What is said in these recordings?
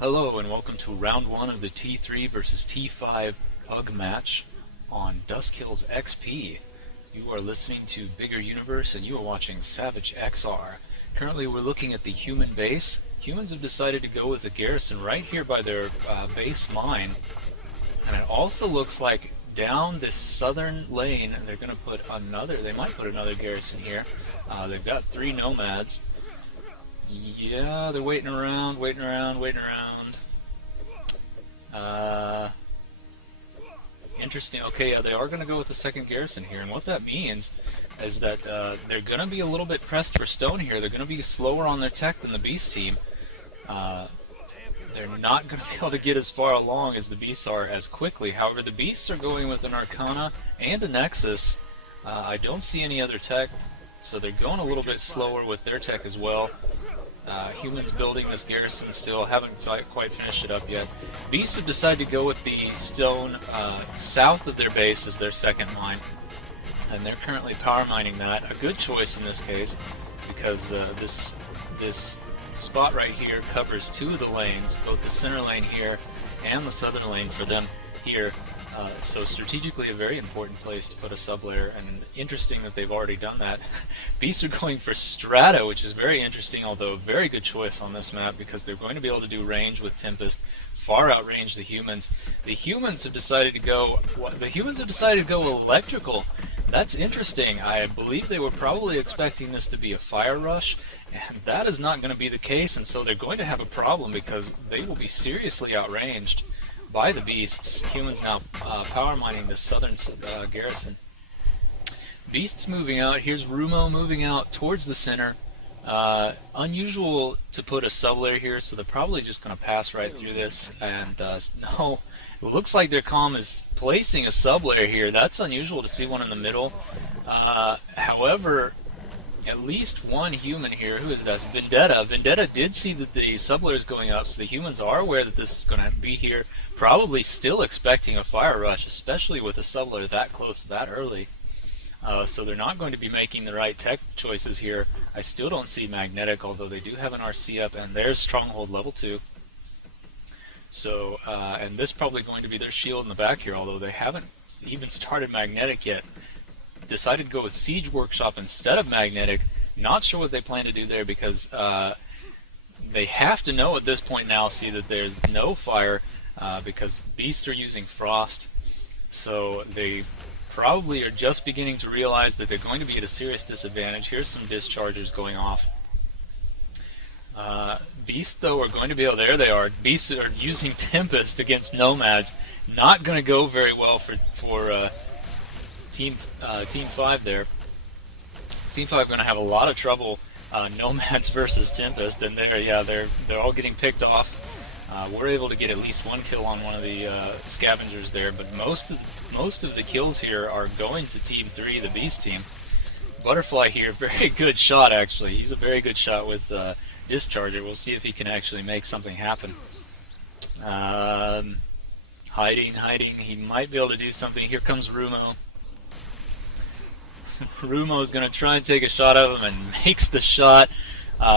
Hello and welcome to round 1 of the T3 versus T5 PUG match on Duskhill's XP. You are listening to Biggeruniverse and you are watching Savage XR. Currently we're looking at the human base. Humans have decided to go with a garrison right here by their base mine. And it also looks like down this southern lane they're going to put they might put another garrison here. They've got 3 nomads. Yeah, they're waiting around. Interesting. Okay, yeah, they are going to go with the second garrison here, and what that means is that they're going to be a little bit pressed for stone here. They're going to be slower on their tech than the Beast team. They're not going to be able to get as far along as the Beasts are as quickly. However, the Beasts are going with an Arcana and a Nexus. I don't see any other tech, so they're going a little bit slower with their tech as well. Humans building this garrison still, haven't quite finished it up yet. Beasts have decided to go with the stone south of their base as their second mine, and they're currently power mining that. A good choice in this case, because this spot right here covers 2 of the lanes, both the center lane here and the southern lane for them here. So strategically a very important place to put a sublayer, and interesting that they've already done that. Beasts are going for Strata, which is very interesting, although a very good choice on this map because they're going to be able to do range with Tempest, far outrange the humans. The humans have decided to go electrical. That's interesting. I believe they were probably expecting this to be a fire rush, and that is not going to be the case, and so they're going to have a problem because they will be seriously outranged by the Beasts. Humans now power mining the southern garrison. Beasts moving out. Here's Rumo moving out towards the center. Unusual to put a sublayer here, so they're probably just going to pass right through this. And no, it looks like their comm is placing a sublayer here. That's unusual to see one in the middle. However, at least one human here. Who is that? Vendetta. Vendetta did see that the sublayer is going up, so the humans are aware that this is going to be here. Probably still expecting a fire rush, especially with a sublayer that close, that early. So they're not going to be making the right tech choices here. I still don't see magnetic, although they do have an RC up, and there's stronghold level 2. So, and this is probably going to be their shield in the back here, although they haven't even started magnetic yet. Decided to go with Siege Workshop instead of magnetic. Not sure what they plan to do there because they have to know at this point now, see that there's no fire because Beasts are using Frost. So they probably are just beginning to realize that they're going to be at a serious disadvantage. Here's some dischargers going off. Beasts, though, are going to be able... There they are. Beasts are using Tempest against Nomads. Not going to go very well for Team 5 there. Team 5 going to have a lot of trouble. Nomads versus Tempest, and they're all getting picked off. We're able to get at least 1 kill on one of the scavengers there, but most of the kills here are going to Team 3, the Beast team. Butterfly here, very good shot actually. He's a very good shot with Discharger. We'll see if he can actually make something happen. Hiding. He might be able to do something. Here comes Rumo. Rumo is going to try and take a shot of him and makes the shot.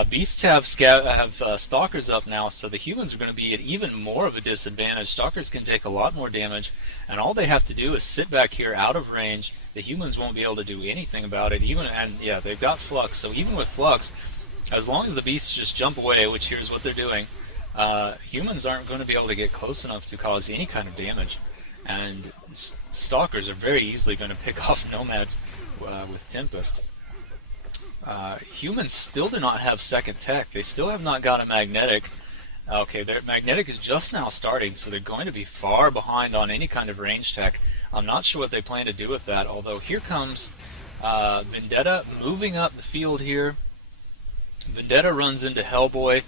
Beasts have Stalkers up now, so the humans are going to be at even more of a disadvantage. Stalkers can take a lot more damage, and all they have to do is sit back here out of range. The humans won't be able to do anything about it. They've got Flux, so even with Flux, as long as the Beasts just jump away, which here's what they're doing, humans aren't going to be able to get close enough to cause any kind of damage. And Stalkers are very easily going to pick off Nomads with Tempest. Humans still do not have second tech. They still have not got a magnetic. Okay, their magnetic is just now starting, so they're going to be far behind on any kind of range tech. I'm not sure what they plan to do with that, although here comes Vendetta moving up the field here. Vendetta runs into HELLBOY.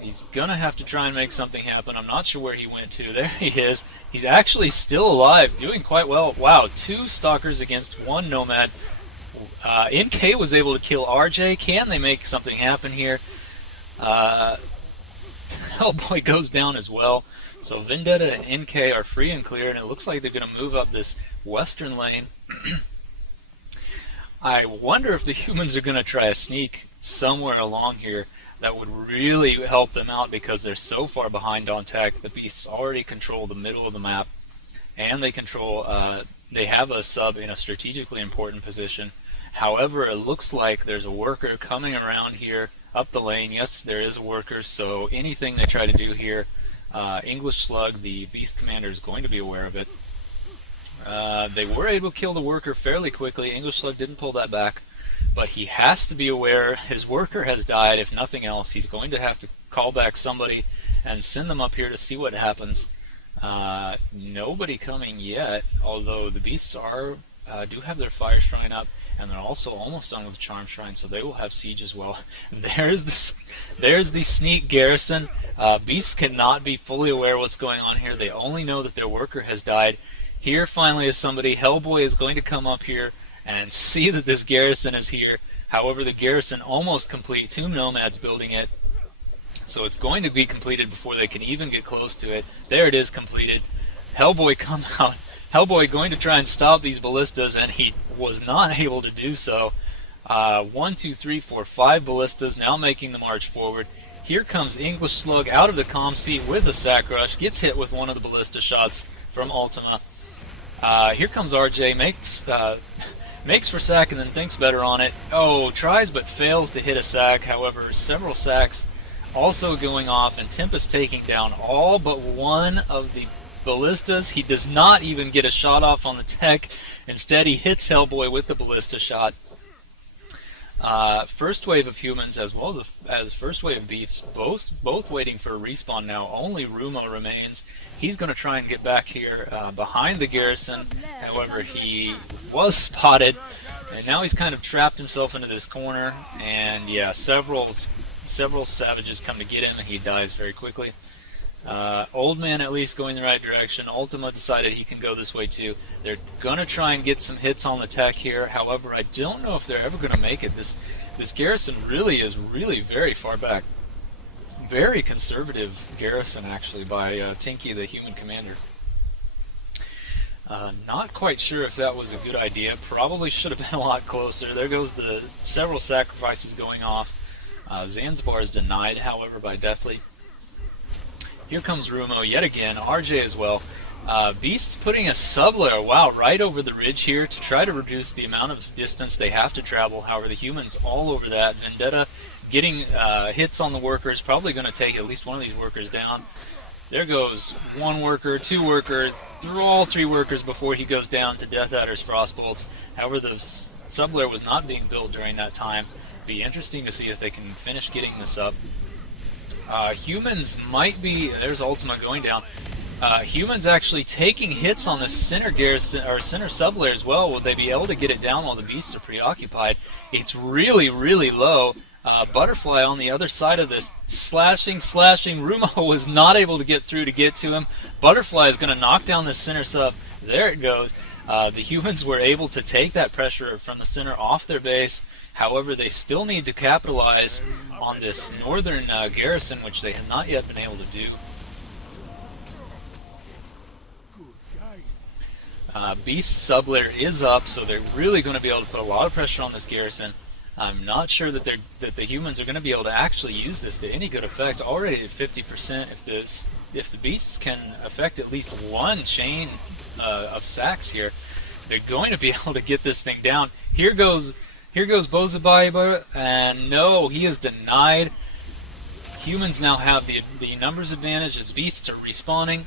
He's gonna have to try and make something happen. I'm not sure where he went to. There he is. He's actually still alive, doing quite well. Wow, 2 Stalkers against 1 Nomad. NK was able to kill Arjey. Can they make something happen here? HELLBOY goes down as well. So Vendetta and NK are free and clear, and it looks like they're going to move up this western lane. I wonder if the humans are going to try a sneak somewhere along here. That would really help them out because they're so far behind on tech. The beasts already control the middle of the map, and they control. They have a sub in a strategically important position. However, it looks like there's a worker coming around here up the lane. Yes, there is a worker. So anything they try to do here, EnglishSlug, the beast commander, is going to be aware of it. They were able to kill the worker fairly quickly. EnglishSlug didn't pull that back. But he has to be aware his worker has died. If nothing else, he's going to have to call back somebody and send them up here to see what happens. Nobody coming yet, although the beasts do have their fire shrine up, and they're also almost done with the charm shrine, so they will have siege as well. There's the sneak garrison. Beasts cannot be fully aware of what's going on here. They only know that their worker has died. Here finally is somebody. HELLBOY is going to come up here and see that this garrison is here. However, the garrison almost complete. 2 nomads building it, so it's going to be completed before they can even get close to it. There it is, completed. HELLBOY come out. HELLBOY going to try and stop these ballistas, and he was not able to do so. 1, 2, 3, 4, 5 ballistas now making the march forward. Here comes EnglishSlug out of the comm seat with a sack rush, gets hit with one of the ballista shots from Ultima. Here comes Arjey, makes for sack and then thinks better on it. Oh, tries but fails to hit a sack. However, several sacks also going off, and Tempest taking down all but one of the ballistas. He does not even get a shot off on the tech. Instead, he hits HELLBOY with the ballista shot. First wave of humans as well as first wave of beasts, both waiting for a respawn now. Only Rumo remains. He's going to try and get back here behind the garrison. However, he was spotted, and now he's kind of trapped himself into this corner. And yeah, several savages come to get him, and he dies very quickly. Oldman at least going the right direction. Ultima decided he can go this way too. They're gonna try and get some hits on the tech here. However, I don't know if they're ever gonna make it. This garrison really is very far back. Very conservative garrison actually by Tinki, the human commander. Not quite sure if that was a good idea. Probably should have been a lot closer. There goes the several sacrifices going off. Zanzibar is denied, however, by Deathly. Here comes Rumo yet again, Arjey as well. Beasts putting a sub-layer, wow, right over the ridge here to try to reduce the amount of distance they have to travel. However, the humans all over that. Vendetta getting hits on the workers, probably going to take at least one of these workers down. There goes 1 worker, 2 workers, through all 3 workers before he goes down to Death Adder's Frostbolts. However, the sub-layer was not being built during that time. Be interesting to see if they can finish getting this up. Humans might be, there's Ultima going down. Humans actually taking hits on the center garrison or center sub-layer as well. Will they be able to get it down while the beasts are preoccupied? It's really low. Butterfly on the other side of this, slashing. Rumo was not able to get through to get to him. Butterfly is going to knock down this center sub. There it goes. The humans were able to take that pressure from the center off their base. However, they still need to capitalize on this northern garrison, which they have not yet been able to do. Beast sub-layer is up, so they're really going to be able to put a lot of pressure on this garrison. I'm not sure that the humans are going to be able to actually use this to any good effect. Already at 50%, if the beasts can affect at least 1 chain of sacks here, they're going to be able to get this thing down. Here goes bOSERbIBER, and no, he is denied. Humans now have the numbers advantage as beasts are respawning.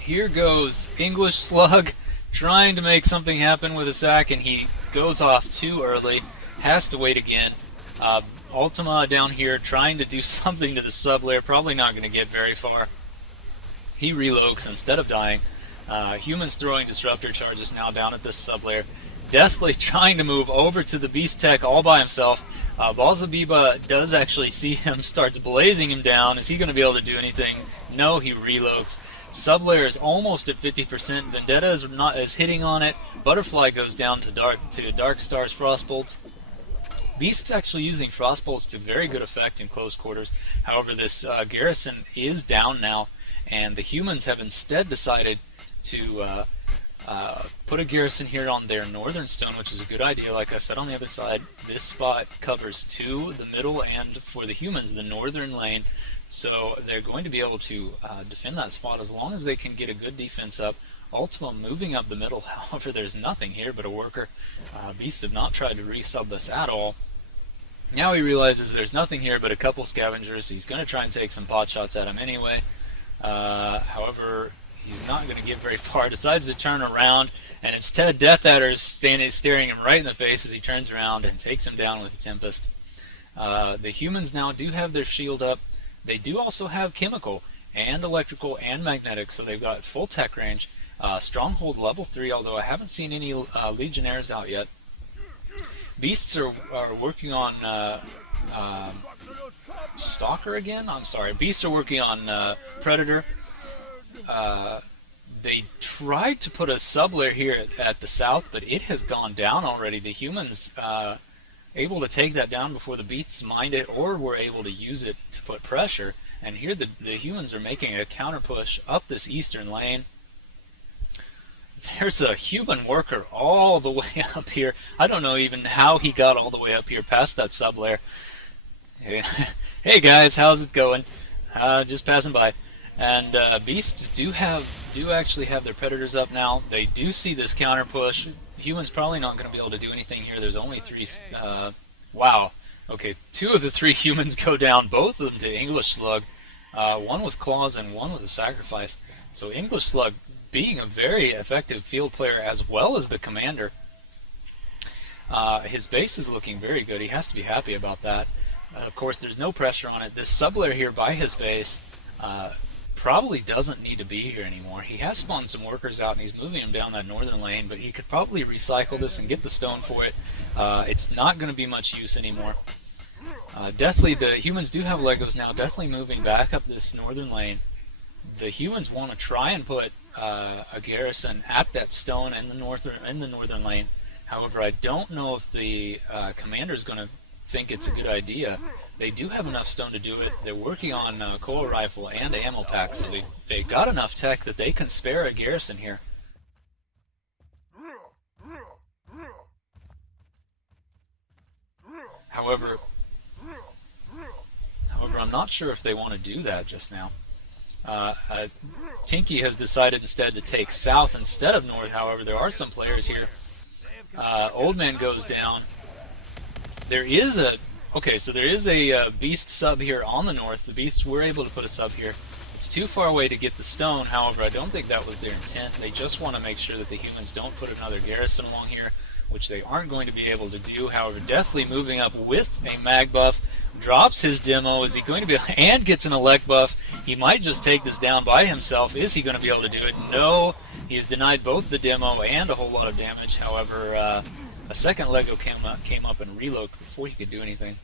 Here goes EnglishSlug trying to make something happen with a sack, and he goes off too early. Has to wait again. Ultima down here trying to do something to the sub-layer, probably not going to get very far. He reloads instead of dying. Humans throwing disruptor charges now down at this sub-layer. Deathly trying to move over to the beast tech all by himself. bOSERbIBER does actually see him, starts blazing him down. Is he going to be able to do anything? No, he reloads. Sub-layer is almost at 50%. Vendetta is hitting on it. Butterfly goes down to DarkStar's Frostbolts. Beast's actually using Frostbolts to very good effect in close quarters. However, this garrison is down now, and the humans have instead decided to put a garrison here on their northern stone, which is a good idea. Like I said, on the other side, this spot covers to the middle and, for the humans, the northern lane. So they're going to be able to defend that spot as long as they can get a good defense up. Ultima moving up the middle, however, there's nothing here but a worker. Beasts have not tried to resub this at all. Now he realizes there's nothing here but a couple scavengers, so he's going to try and take some pot shots at him anyway. However, he's not going to get very far. Decides to turn around, and instead Death Adder's staring him right in the face as he turns around and takes him down with a Tempest. The humans now do have their shield up. They do also have chemical and electrical and magnetic, so they've got full tech range. Stronghold level 3, although I haven't seen any Legionnaires out yet. Beasts are working on Stalker again? I'm sorry. Beasts are working on Predator. They tried to put a sublayer here at the south, but it has gone down already. The humans able to take that down before the beasts mined it, or were able to use it to put pressure. And here the humans are making a counter push up this eastern lane. There's a human worker all the way up here. I don't know even how he got all the way up here past that sublayer. Hey guys, how's it going? Just passing by. And beasts do actually have their predators up now. They do see this counter push. Humans probably not going to be able to do anything here. There's only 3. Wow. Okay, 2 of the 3 humans go down. Both of them to EnglishSlug. One with claws and one with a sacrifice. So EnglishSlug being a very effective field player as well as the commander. His base is looking very good. He has to be happy about that. Of course, there's no pressure on it. This sublayer here by his base probably doesn't need to be here anymore. He has spawned some workers out and he's moving them down that northern lane, but he could probably recycle this and get the stone for it. It's not going to be much use anymore. Definitely, the humans do have Legos now, definitely moving back up this northern lane. The humans want to try and put a garrison at that stone in the northern lane. However, I don't know if the commander is going to think it's a good idea. They do have enough stone to do it. They're working on coal rifle and ammo packs, so they got enough tech that they can spare a garrison here. However, I'm not sure if they want to do that just now. Tinki has decided instead to take south instead of north. However, there are some players here. Oldman goes down. There is a beast sub here on the north. The beasts were able to put a sub here. It's too far away to get the stone. However, I don't think that was their intent. They just want to make sure that the humans don't put another garrison along here, which they aren't going to be able to do. However, definitely moving up with a mag buff. Drops his demo. Is he going to be and gets an elect buff? He might just take this down by himself. Is he going to be able to do it? No. He has denied both the demo and a whole lot of damage. However, a second Lego came up and reloaded before he could do anything.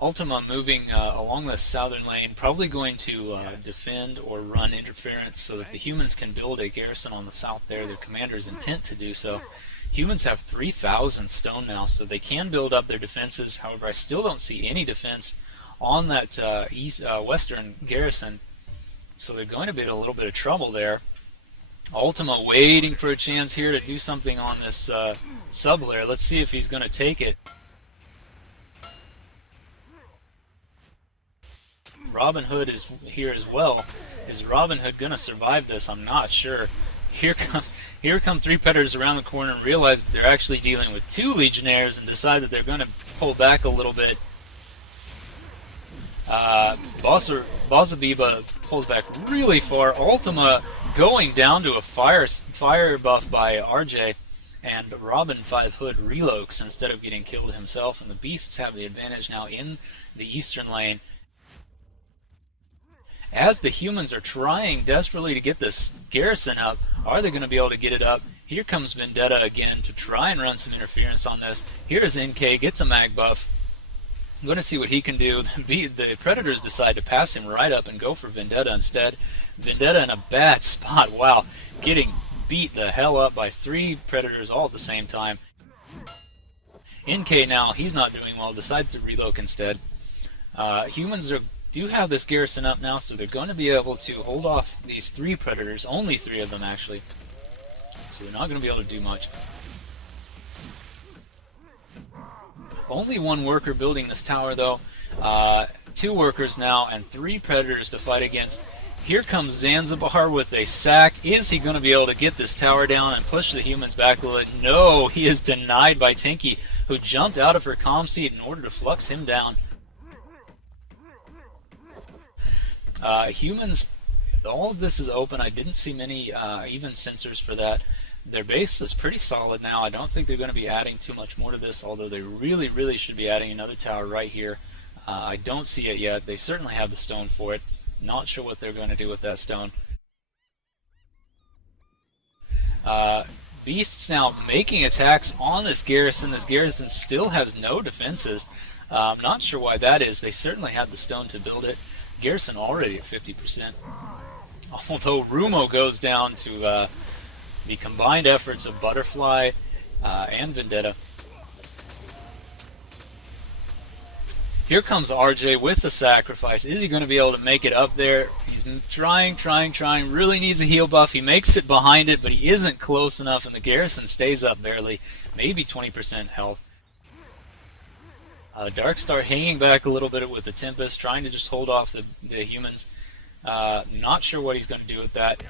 Ultima moving along the southern lane, probably going to defend or run interference so that the humans can build a garrison on the south there. Their commander's intent to do so. Humans have 3,000 stone now, so they can build up their defenses. However, I still don't see any defense on that western garrison, so they're going to be in a little bit of trouble there. Ultima waiting for a chance here to do something on this sublayer. Let's see if he's going to take it. Robin Hood is here as well. Is Robin Hood going to survive this? I'm not sure. Here come 3 predators around the corner and realize that they're actually dealing with 2 legionnaires and decide that they're going to pull back a little bit. bOSERbIBER pulls back really far. Ultima going down to a fire buff by Arjey, and Robin 5 Hood reloads instead of getting killed himself, and the beasts have the advantage now in the eastern lane. As the humans are trying desperately to get this garrison up, are they going to be able to get it up? Here comes Vendetta again to try and run some interference on this. Here's NK, gets a mag buff. I'm going to see what he can do. The Predators decide to pass him right up and go for Vendetta instead. Vendetta in a bad spot. Wow, getting beat the hell up by 3 Predators all at the same time. NK now, he's not doing well, decides to reload instead. Humans are do have this garrison up now, so they're going to be able to hold off these 3 predators, only 3 of them actually. So they're not going to be able to do much. Only 1 worker building this tower though. 2 workers now and 3 predators to fight against. Here comes Zanzibar with a sack. Is he going to be able to get this tower down and push the humans back a little? No, he is denied by Tinki, who jumped out of her comm seat in order to flux him down. Humans, all of this is open. I didn't see many even sensors for that. Their base is pretty solid now. I don't think they're going to be adding too much more to this, although they really should be adding another tower right here. I don't see it yet. They certainly have the stone for it. Not sure what they're going to do with that stone. Beasts now making attacks on this garrison. This garrison still has no defenses. I'm not sure why that is. They certainly have the stone to build it. Garrison already at 50%. Although Rumo goes down to the combined efforts of Butterfly and Vendetta. Here comes Arjey with the sacrifice. Is he going to be able to make it up there? He's trying. Really needs a heal buff. He makes it behind it, but he isn't close enough, and the garrison stays up barely. Maybe 20% health. DarkStar hanging back a little bit with the Tempest, trying to just hold off the humans. Not sure what he's going to do with that.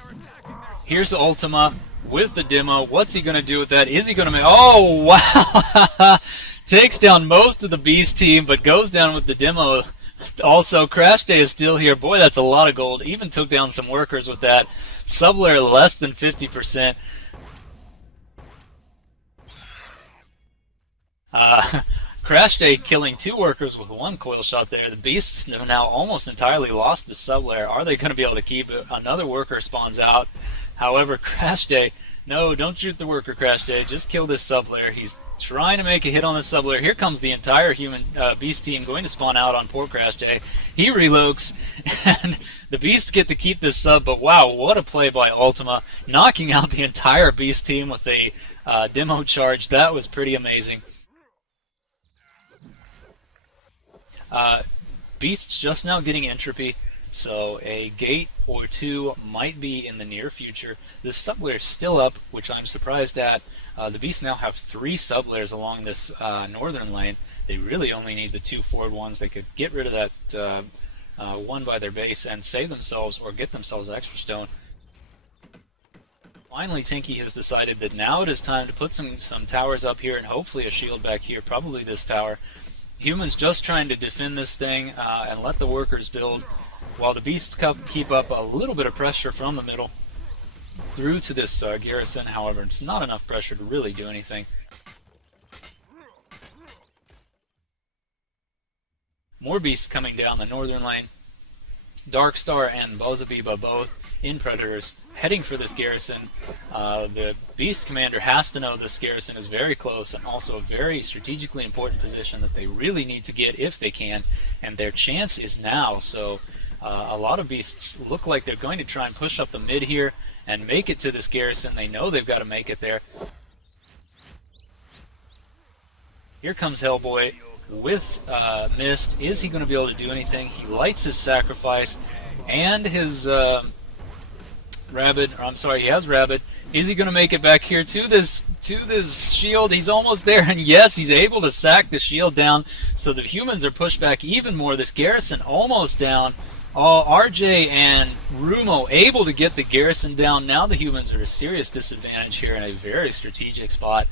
Here's Ultima with the demo. What's he going to do with that? Is he going to make... Oh, wow! Takes down most of the Beast team, but goes down with the demo. Also, Crashday is still here. Boy, that's a lot of gold. Even took down some workers with that. Sublayer less than 50%. Crashday killing 2 workers with 1 coil shot there. The Beasts have now almost entirely lost the sublayer. Are they going to be able to keep it? Another worker spawns out. However, Crashday, no, don't shoot the worker, Crashday. Just kill this sublayer. He's trying to make a hit on the sublayer. Here comes the entire human Beast team going to spawn out on poor Crashday. He reloads, and the Beasts get to keep this sub, but wow, what a play by Ultima. Knocking out the entire Beast team with a demo charge. That was pretty amazing. Beasts just now getting entropy, so a gate or 2 might be in the near future. The sublayer is still up, which I'm surprised at. The Beasts now have 3 sublayers along this northern lane. They really only need the 2 forward ones. They could get rid of that one by their base and save themselves or get themselves extra stone. Finally, Tinki has decided that now it is time to put some towers up here and hopefully a shield back here, probably this tower. Humans just trying to defend this thing and let the workers build, while the Beasts keep up a little bit of pressure from the middle through to this garrison. However, it's not enough pressure to really do anything. More Beasts coming down the northern lane. DarkStar and bOSERbIBER both in Predators heading for this garrison. The Beast commander has to know this garrison is very close and also a very strategically important position that they really need to get if they can, and their chance is now. So a lot of Beasts look like they're going to try and push up the mid here and make it to this garrison. They know they've got to make it there. Here comes HELLBOY with Mist. Is he going to be able to do anything? He lights his sacrifice and his Rabbit, or I'm sorry, he has Rabbit. Is he going to make it back here to this shield? He's almost there, and yes, he's able to sack the shield down, so the humans are pushed back even more. This garrison almost down. Arjey and Rumo able to get the garrison down. Now the humans are at a serious disadvantage here in a very strategic spot.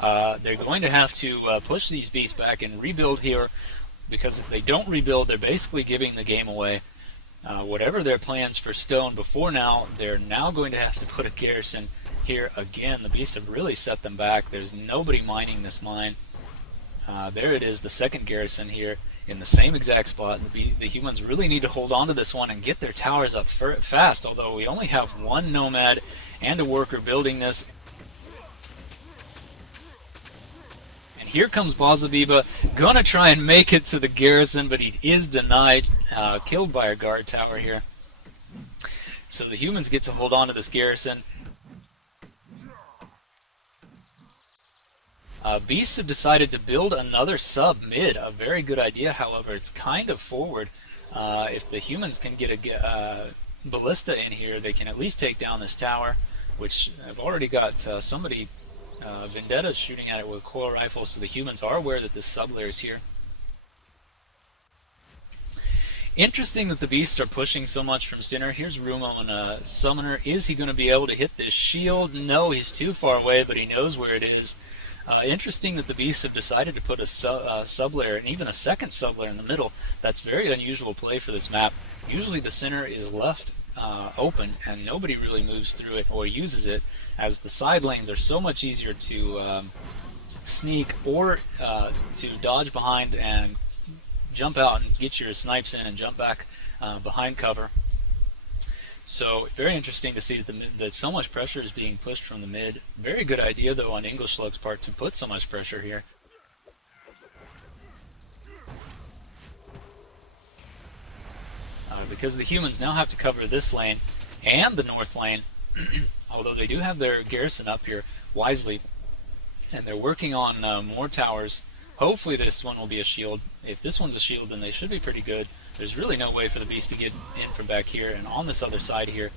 They're going to have to push these beasts back and rebuild here, because if they don't rebuild, they're basically giving the game away. Whatever their plans for stone before now, they're now going to have to put a garrison here again. The beasts have really set them back. There's nobody mining this mine. There it is, the second garrison here in the same exact spot. The humans really need to hold on to this one and get their towers up fast, although we only have 1 nomad and a worker building this. Here comes bOSERbIBER, gonna try and make it to the garrison, but he is denied, killed by a guard tower here. So the humans get to hold on to this garrison. Beasts have decided to build another sub mid. A very good idea, however, it's kind of forward. If the humans can get a ballista in here, they can at least take down this tower, which I've already got somebody, Vendetta, shooting at it with a coil rifle, so the humans are aware that this sub layer is here. Interesting that the beasts are pushing so much from center. Here's Rumo on a summoner. Is he going to be able to hit this shield? No, he's too far away, but he knows where it is. Interesting that the beasts have decided to put a sub layer and even a second sub layer in the middle. That's very unusual play for this map. Usually the center is left open and nobody really moves through it or uses it, as the side lanes are so much easier to sneak or to dodge behind and jump out and get your snipes in and jump back behind cover. So very interesting to see that so much pressure is being pushed from the mid. Very good idea though on EnglishSlug's part to put so much pressure here. Because the humans now have to cover this lane and the north lane, although they do have their garrison up here wisely, and they're working on more towers. Hopefully this one will be a shield. If this one's a shield, then they should be pretty good. There's really no way for the beast to get in from back here, and on this other side here,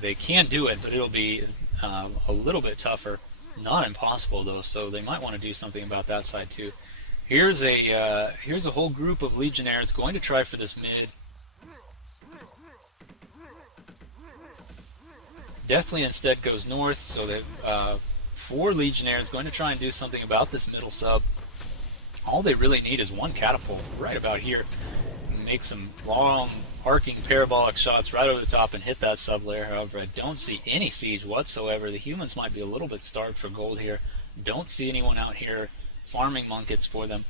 they can do it, but it'll be a little bit tougher. Not impossible though, so they might want to do something about that side too. Here's a whole group of legionnaires going to try for this mid. Deathly instead goes north, so that 4 legionnaires going to try and do something about this middle sub. All they really need is one catapult right about here. Make some long arcing parabolic shots right over the top and hit that sub layer. However, I don't see any siege whatsoever. The humans might be a little bit starved for gold here. Don't see anyone out here farming munkets for them.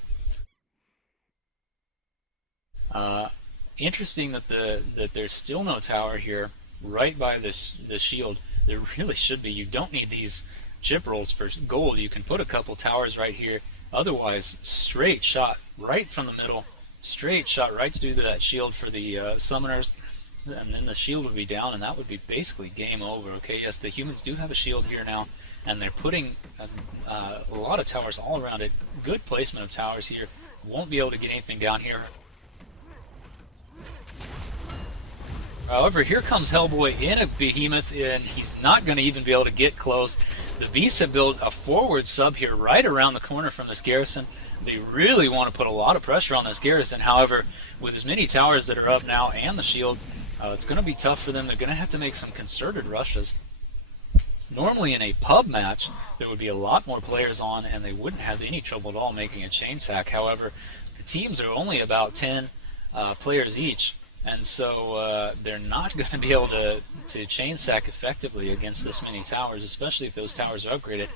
Interesting that there's still no tower here right by the shield. There really should be. You don't need these chip rolls for gold. You can put a couple towers right here. Otherwise, straight shot right from the middle. Straight shot right through that shield for the summoners, and then the shield would be down, and that would be basically game over. Okay, yes, the humans do have a shield here now, and they're putting a lot of towers all around it. Good placement of towers here. Won't be able to get anything down here. However, here comes HELLBOY in a behemoth, and he's not going to even be able to get close. The beasts have built a forward sub here right around the corner from this garrison. They really want to put a lot of pressure on this garrison. However, with as many towers that are up now and the shield, it's going to be tough for them. They're going to have to make some concerted rushes. Normally in a pub match, there would be a lot more players on, and they wouldn't have any trouble at all making a chain sack. However, the teams are only about 10 players each, and so they're not going to be able to chain sack effectively against this many towers, especially if those towers are upgraded.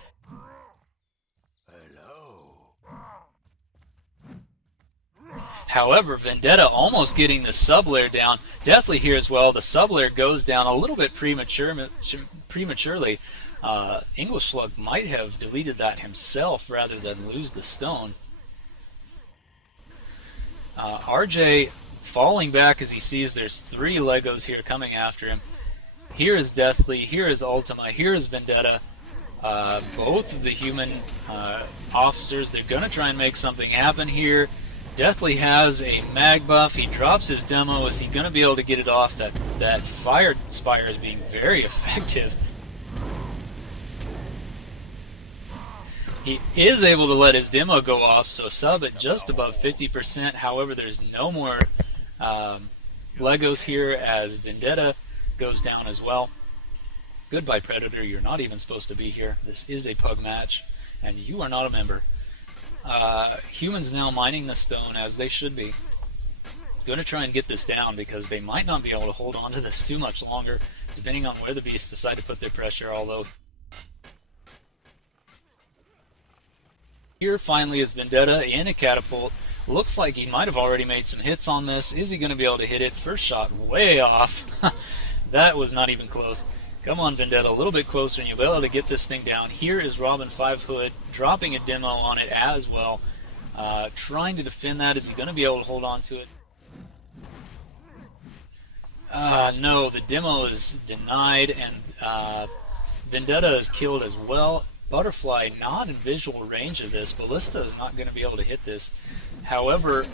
However, Vendetta almost getting the sub layer down. Deathly here as well. The sub layer goes down a little bit prematurely. EnglishSlug might have deleted that himself rather than lose the stone. Arjey falling back as he sees there's 3 Legos here coming after him. Here is Deathly, here is Ultima, here is Vendetta. Both of the human officers, they're going to try and make something happen here. Deathly has a mag buff. He drops his demo. Is he going to be able to get it off? That fire spire is being very effective. He is able to let his demo go off, so sub at just above 50%. However, there's no more Legos here as Vendetta goes down as well. Goodbye, Predator. You're not even supposed to be here. This is a pug match, and you are not a member. Humans now mining the stone as they should be. Going to try and get this down because they might not be able to hold on to this too much longer, depending on where the beasts decide to put their pressure, although here finally is Vendetta in a catapult. Looks like he might have already made some hits on this. Is he going to be able to hit it? First shot way off. That was not even close. Come on, Vendetta, a little bit closer and you'll be able to get this thing down. Here is Robin 5's Hood, dropping a demo on it as well. Trying to defend that. Is he going to be able to hold on to it? No, the demo is denied, and Vendetta is killed as well. Butterfly not in visual range of this. Ballista is not going to be able to hit this. However,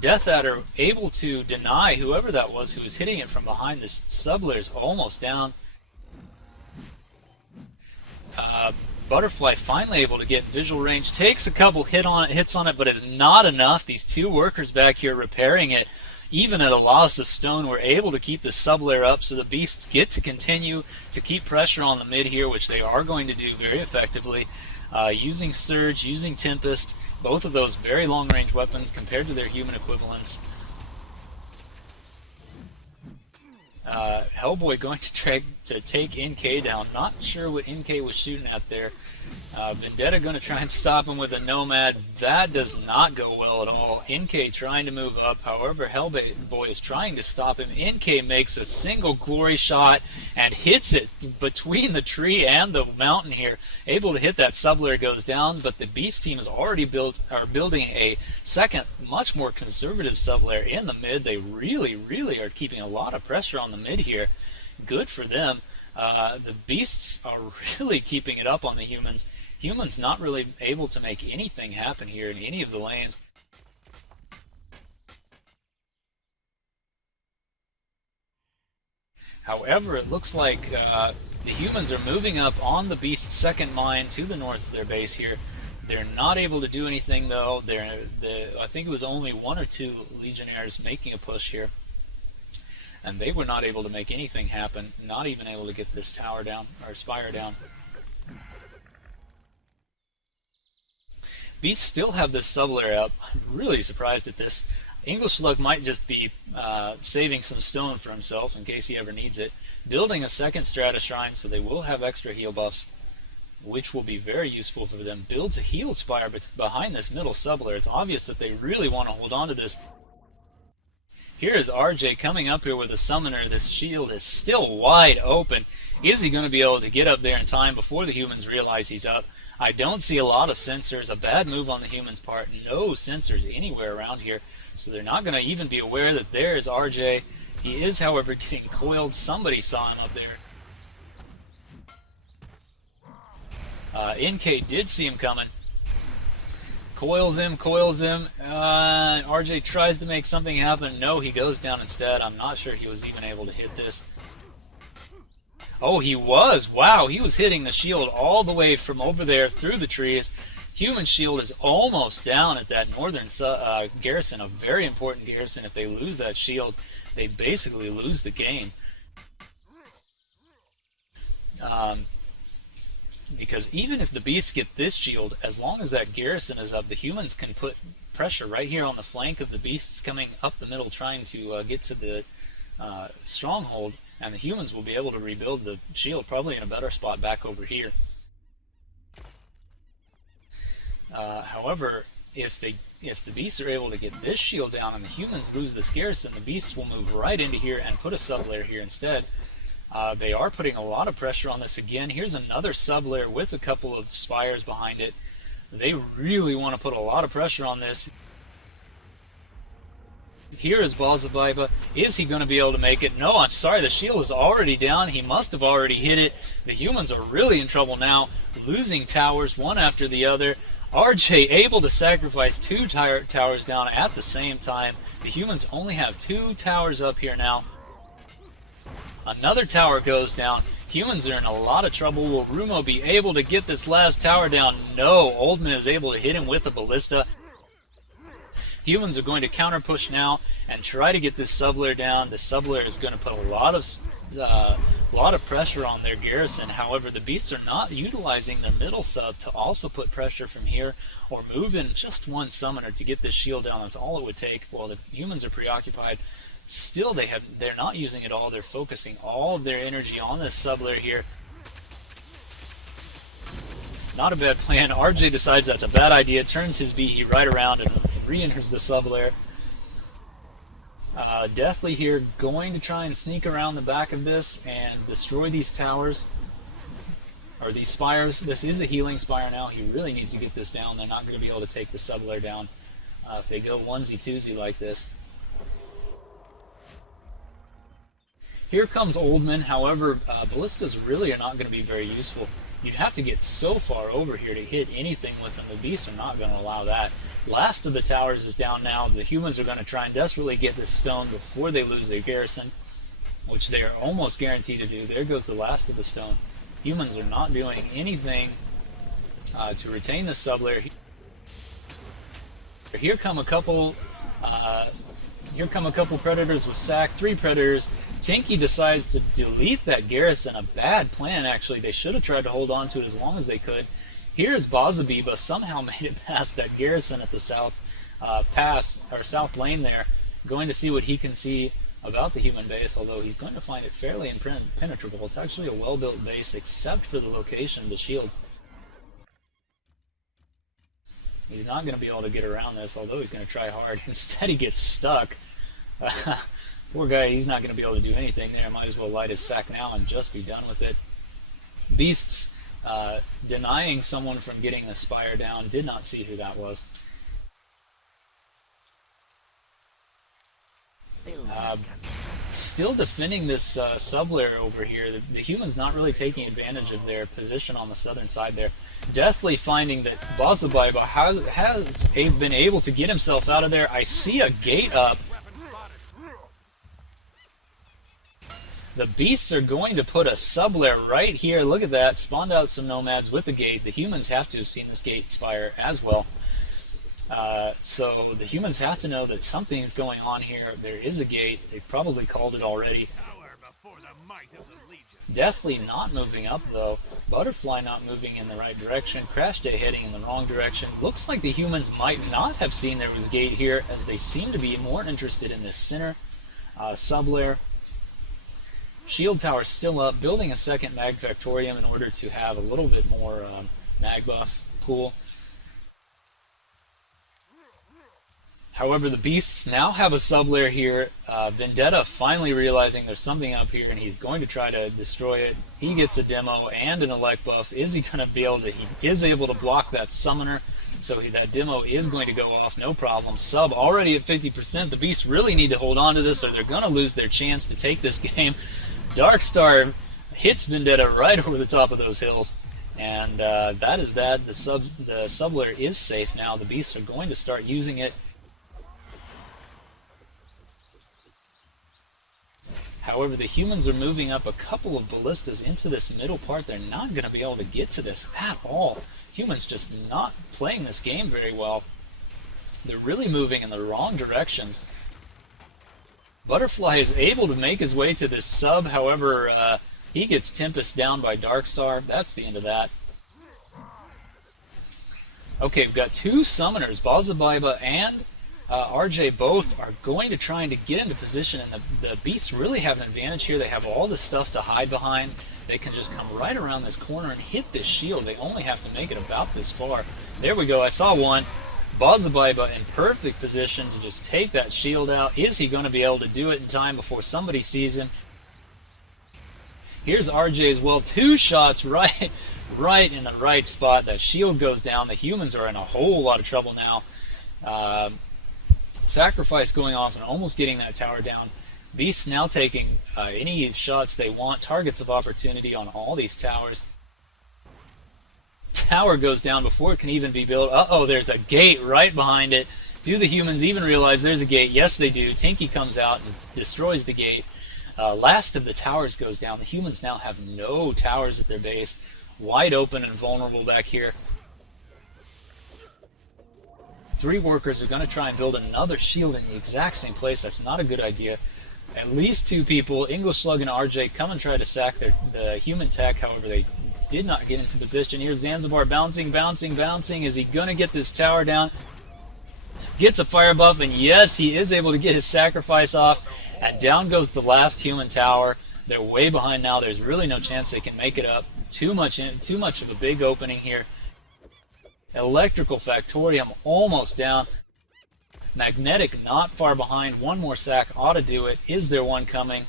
Death Adder able to deny whoever that was who was hitting it from behind. This Subler is almost down. Butterfly finally able to get visual range, takes a couple hits on it, but is not enough. These two workers back here repairing it, even at a loss of stone, were able to keep the sub-layer up, so the beasts get to continue to keep pressure on the mid here, which they are going to do very effectively, using Surge, using Tempest, both of those very long-range weapons compared to their human equivalents. HELLBOY going to try to take NK down. Not sure what NK was shooting at there. Vendetta going to try and stop him with a Nomad. That does not go well at all. NK trying to move up. However, HELLBOY is trying to stop him. NK makes a single glory shot and hits it between the tree and the mountain here. Able to hit that sub-layer, goes down, but the Beast team is already building a second, much more conservative sub-layer in the mid. They really are keeping a lot of pressure on the mid here. Good for them. The Beasts are really keeping it up on the humans. Humans not really able to make anything happen here in any of the lanes. However, it looks like the humans are moving up on the Beast's second mine to the north of their base here. They're not able to do anything though. I think it was only 1 or 2 Legionnaires making a push here, and they were not able to make anything happen. Not even able to get this tower down, or spire down. Beasts still have this sub-layer up. I'm really surprised at this. EnglishSlug might just be saving some stone for himself in case he ever needs it. Building a second Strata Shrine, so they will have extra heal buffs, which will be very useful for them. Builds a heal spire behind this middle sub-layer. It's obvious that they really want to hold on to this. Here is Arjey coming up here with a summoner. This shield is still wide open. Is he going to be able to get up there in time before the humans realize he's up? I don't see a lot of sensors. A bad move on the humans' part. No sensors anywhere around here, so they're not going to even be aware that there is Arjey. He is, however, getting coiled. Somebody saw him up there. NK did see him coming. Coils him. Arjey tries to make something happen. No, he goes down instead. I'm not sure he was even able to hit this. Oh, he was! Wow, he was hitting the shield all the way from over there through the trees. Human shield is almost down at that northern garrison, a very important garrison. If they lose that shield, they basically lose the game. Because even if the beasts get this shield, as long as that garrison is up, the humans can put pressure right here on the flank of the beasts coming up the middle trying to get to the stronghold, and the humans will be able to rebuild the shield probably in a better spot back over here. However, if the beasts are able to get this shield down and the humans lose this garrison, the beasts will move right into here and put a sub-layer here instead. They are putting a lot of pressure on this again. Here's another sub-layer with a couple of spires behind it. They really want to put a lot of pressure on this. Here is bOSERbIBER. Is he going to be able to make it? No, I'm sorry, the shield is already down. He must have already hit it. The humans are really in trouble now, losing towers one after the other. Arjey able to sacrifice 2 towers down at the same time. The humans only have 2 towers up here now. Another tower goes down. Humans are in a lot of trouble. Will Rumo be able to get this last tower down? No, Oldman is able to hit him with a ballista. Humans are going to counter push now and try to get this sub-layer down. The sub-layer is going to put a lot of pressure on their garrison. However, the beasts are not utilizing their middle sub to also put pressure from here or move in just one summoner to get this shield down. That's all it would take. While the humans are preoccupied, still they're not using it all. They're focusing all of their energy on this sub-layer here. Not a bad plan. Arjey decides that's a bad idea, turns his BE right around and re-enters the sub-layer. Deathly here going to try and sneak around the back of this and destroy these towers, or these spires. This is a healing spire now. He really needs to get this down. They're not going to be able to take the sub-layer down if they go onesie-twosie like this. Here comes Oldman. However, ballistas really are not going to be very useful. You'd have to get so far over here to hit anything with them. The beasts are not going to allow that. Last of the towers is down now. The humans are going to try and desperately get this stone before they lose their garrison, which they are almost guaranteed to do. There goes the last of the stone. Humans are not doing anything to retain this sub-layer. Here come a couple predators with sack, 3 predators. Tinki decides to delete that garrison. A bad plan, actually. They should have tried to hold on to it as long as they could. Here's bOSERbIBER, somehow made it past that garrison at the south south lane there. Going to see what he can see about the human base, although he's going to find it fairly impenetrable. It's actually a well-built base, except for the location of the shield. He's not going to be able to get around this, although he's going to try hard. Instead, he gets stuck. Poor guy, he's not going to be able to do anything there. Might as well light his sack now and just be done with it. Beasts denying someone from getting the spire down. Did not see who that was. Still defending this sub-layer over here. The humans not really taking advantage of their position on the southern side there. Deathly finding that bOSERbIBER has been able to get himself out of there. I see a gate up. The beasts are going to put a sub-layer right here. Look at that. Spawned out some nomads with a gate. The humans have to have seen this gate spire as well. So the humans have to know that something's going on here. There is a gate. They probably called it already. Deathly not moving up though. Butterfly not moving in the right direction. Crashday heading in the wrong direction. Looks like the humans might not have seen there was a gate here, as they seem to be more interested in this center sub-layer. Shield tower still up, building a second mag factorium in order to have a little bit more mag buff pool. However, the beasts now have a sub-layer here. Vendetta finally realizing there's something up here, and he's going to try to destroy it. He gets a demo and an elect buff. Is he going to be able to? He is able to block that summoner, so that demo is going to go off, no problem. Sub already at 50%. The beasts really need to hold on to this, or they're going to lose their chance to take this game. DarkStar hits Vendetta right over the top of those hills, and that is that. The sub-layer is safe now. The beasts are going to start using it. However, the humans are moving up a couple of ballistas into this middle part. They're not going to be able to get to this at all. Humans just not playing this game very well. They're really moving in the wrong directions. Butterfly is able to make his way to this sub. However, he gets Tempest down by DarkStar. That's the end of that. Okay, we've got 2 summoners, bOSERbIBER and Arjey, both are going to try to get into position, and the beasts really have an advantage here. They have all the stuff to hide behind. They can just come right around this corner and hit this shield. They only have to make it about this far. There we go, I saw one. bOSERbIBER in perfect position to just take that shield out. Is he going to be able to do it in time before somebody sees him? Here's Arjey as well. 2 shots right in the right spot. That shield goes down. The humans are in a whole lot of trouble now. Sacrifice going off and almost getting that tower down. Beasts now taking any shots they want. Targets of opportunity on all these towers. Tower goes down before it can even be built. Uh-oh, there's a gate right behind it. Do the humans even realize there's a gate? Yes, they do. Tinki comes out and destroys the gate. Last of the towers goes down. The humans now have no towers at their base. Wide open and vulnerable back here. 3 workers are going to try and build another shield in the exact same place. That's not a good idea. At least 2 people, EnglishSlug and Arjey, come and try to sack the human tech. However, they did not get into position. Here's Zanzibar bouncing. Is he going to get this tower down? Gets a fire buff, and yes, he is able to get his sacrifice off. And down goes the last human tower. They're way behind now. There's really no chance they can make it up. Too much of a big opening here. Electrical Factorium almost down. Magnetic not far behind. 1 more sack ought to do it. Is there one coming?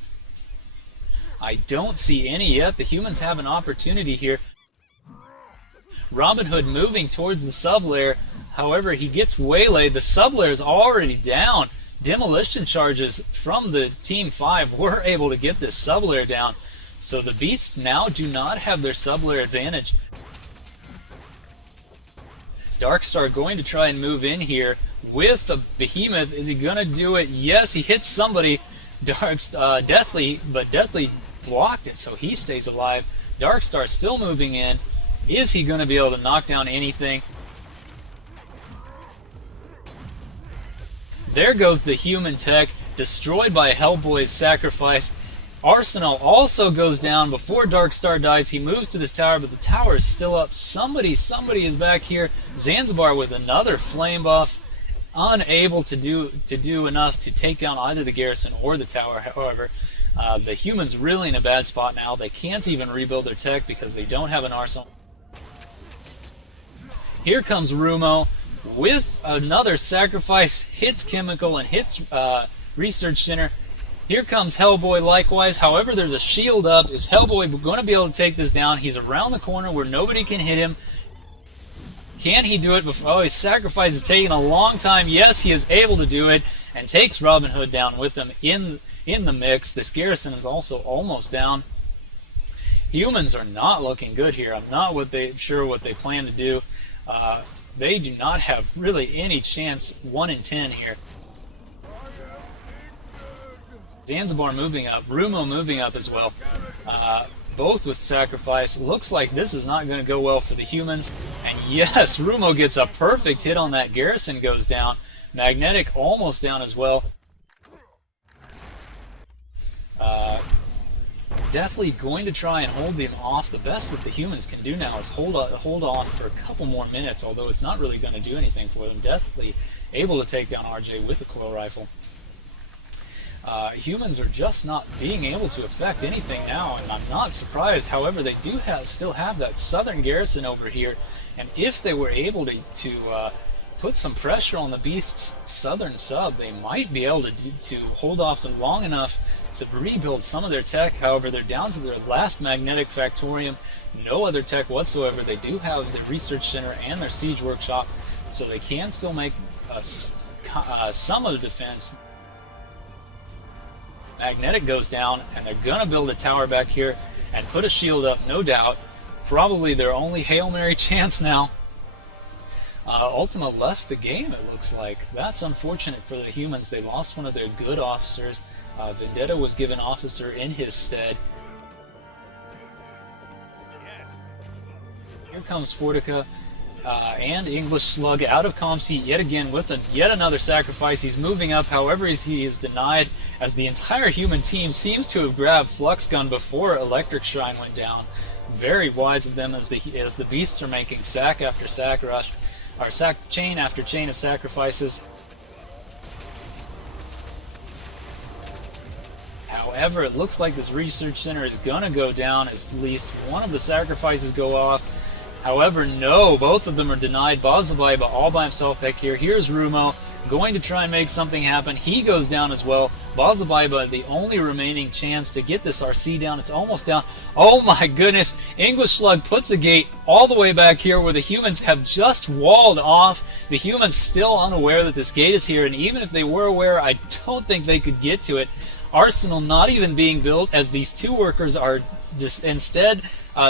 I don't see any yet. The humans have an opportunity here. Robin Hood moving towards the sub-layer. However, he gets waylaid. The sub-layer is already down. Demolition charges from the Team 5 were able to get this sub-layer down. So the beasts now do not have their sub-layer advantage. DarkStar going to try and move in here with the behemoth. Is he going to do it? Yes, he hits somebody. Deathly blocked it, so he stays alive. DarkStar still moving in. Is he going to be able to knock down anything? There goes the human tech, destroyed by HELLBOY's sacrifice. Arsenal also goes down before DarkStar dies. He moves to this tower, but the tower is still up. Somebody is back here. Zanzibar with another flame buff, unable to do enough to take down either the garrison or the tower. However, the humans really in a bad spot now. They can't even rebuild their tech because they don't have an arsenal. Here comes Rumo with another sacrifice, hits Chemical and hits Research Center. Here comes HELLBOY likewise. However, there's a shield up. Is HELLBOY going to be able to take this down? He's around the corner where nobody can hit him. Can he do it before? Oh, his sacrifice is taking a long time. Yes, he is able to do it and takes Robin Hood down with him in the mix. This garrison is also almost down. Humans are not looking good here. I'm not sure what they plan to do. They do not have really any chance. 1 in 10 here. Zanzibar moving up, Rumo moving up as well. Both with sacrifice. Looks like this is not going to go well for the humans. And yes, Rumo gets a perfect hit on that. Garrison goes down. Magnetic almost down as well. Deathly going to try and hold them off. The best that the humans can do now is hold on for a couple more minutes, although it's not really going to do anything for them. Deathly able to take down Arjey with a coil rifle. Humans are just not being able to affect anything now, and I'm not surprised. However, they do still have that southern garrison over here, and if they were able to put some pressure on the Beast's southern sub, they might be able to hold off long enough to rebuild some of their tech. However, they're down to their last magnetic factorium, no other tech whatsoever. They do have the research center and their siege workshop, so they can still make some of the defense. Magnetic goes down, and they're going to build a tower back here and put a shield up, no doubt. Probably their only Hail Mary chance now. Ultima left the game, it looks like. That's unfortunate for the humans. They lost one of their good officers. Vendetta was given officer in his stead. Here comes Fortica and EnglishSlug out of comm seat yet again with yet another sacrifice. He's moving up, however he is denied as the entire human team seems to have grabbed Flux Gun before Electric Shrine went down. Very wise of them as the beasts are making sack after sack rush, or chain after chain of sacrifices. However, it looks like this research center is going to go down as at least one of the sacrifices go off. However, no, both of them are denied. bOSERbIBER all by himself back here. Here's Rumo going to try and make something happen. He goes down as well. bOSERbIBER, the only remaining chance to get this RC down. It's almost down. Oh my goodness. EnglishSlug puts a gate all the way back here where the humans have just walled off. The humans still unaware that this gate is here, and even if they were aware, I don't think they could get to it. Arsenal not even being built, as these two workers are instead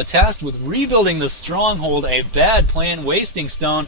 tasked with rebuilding the stronghold. A bad plan, wasting stone.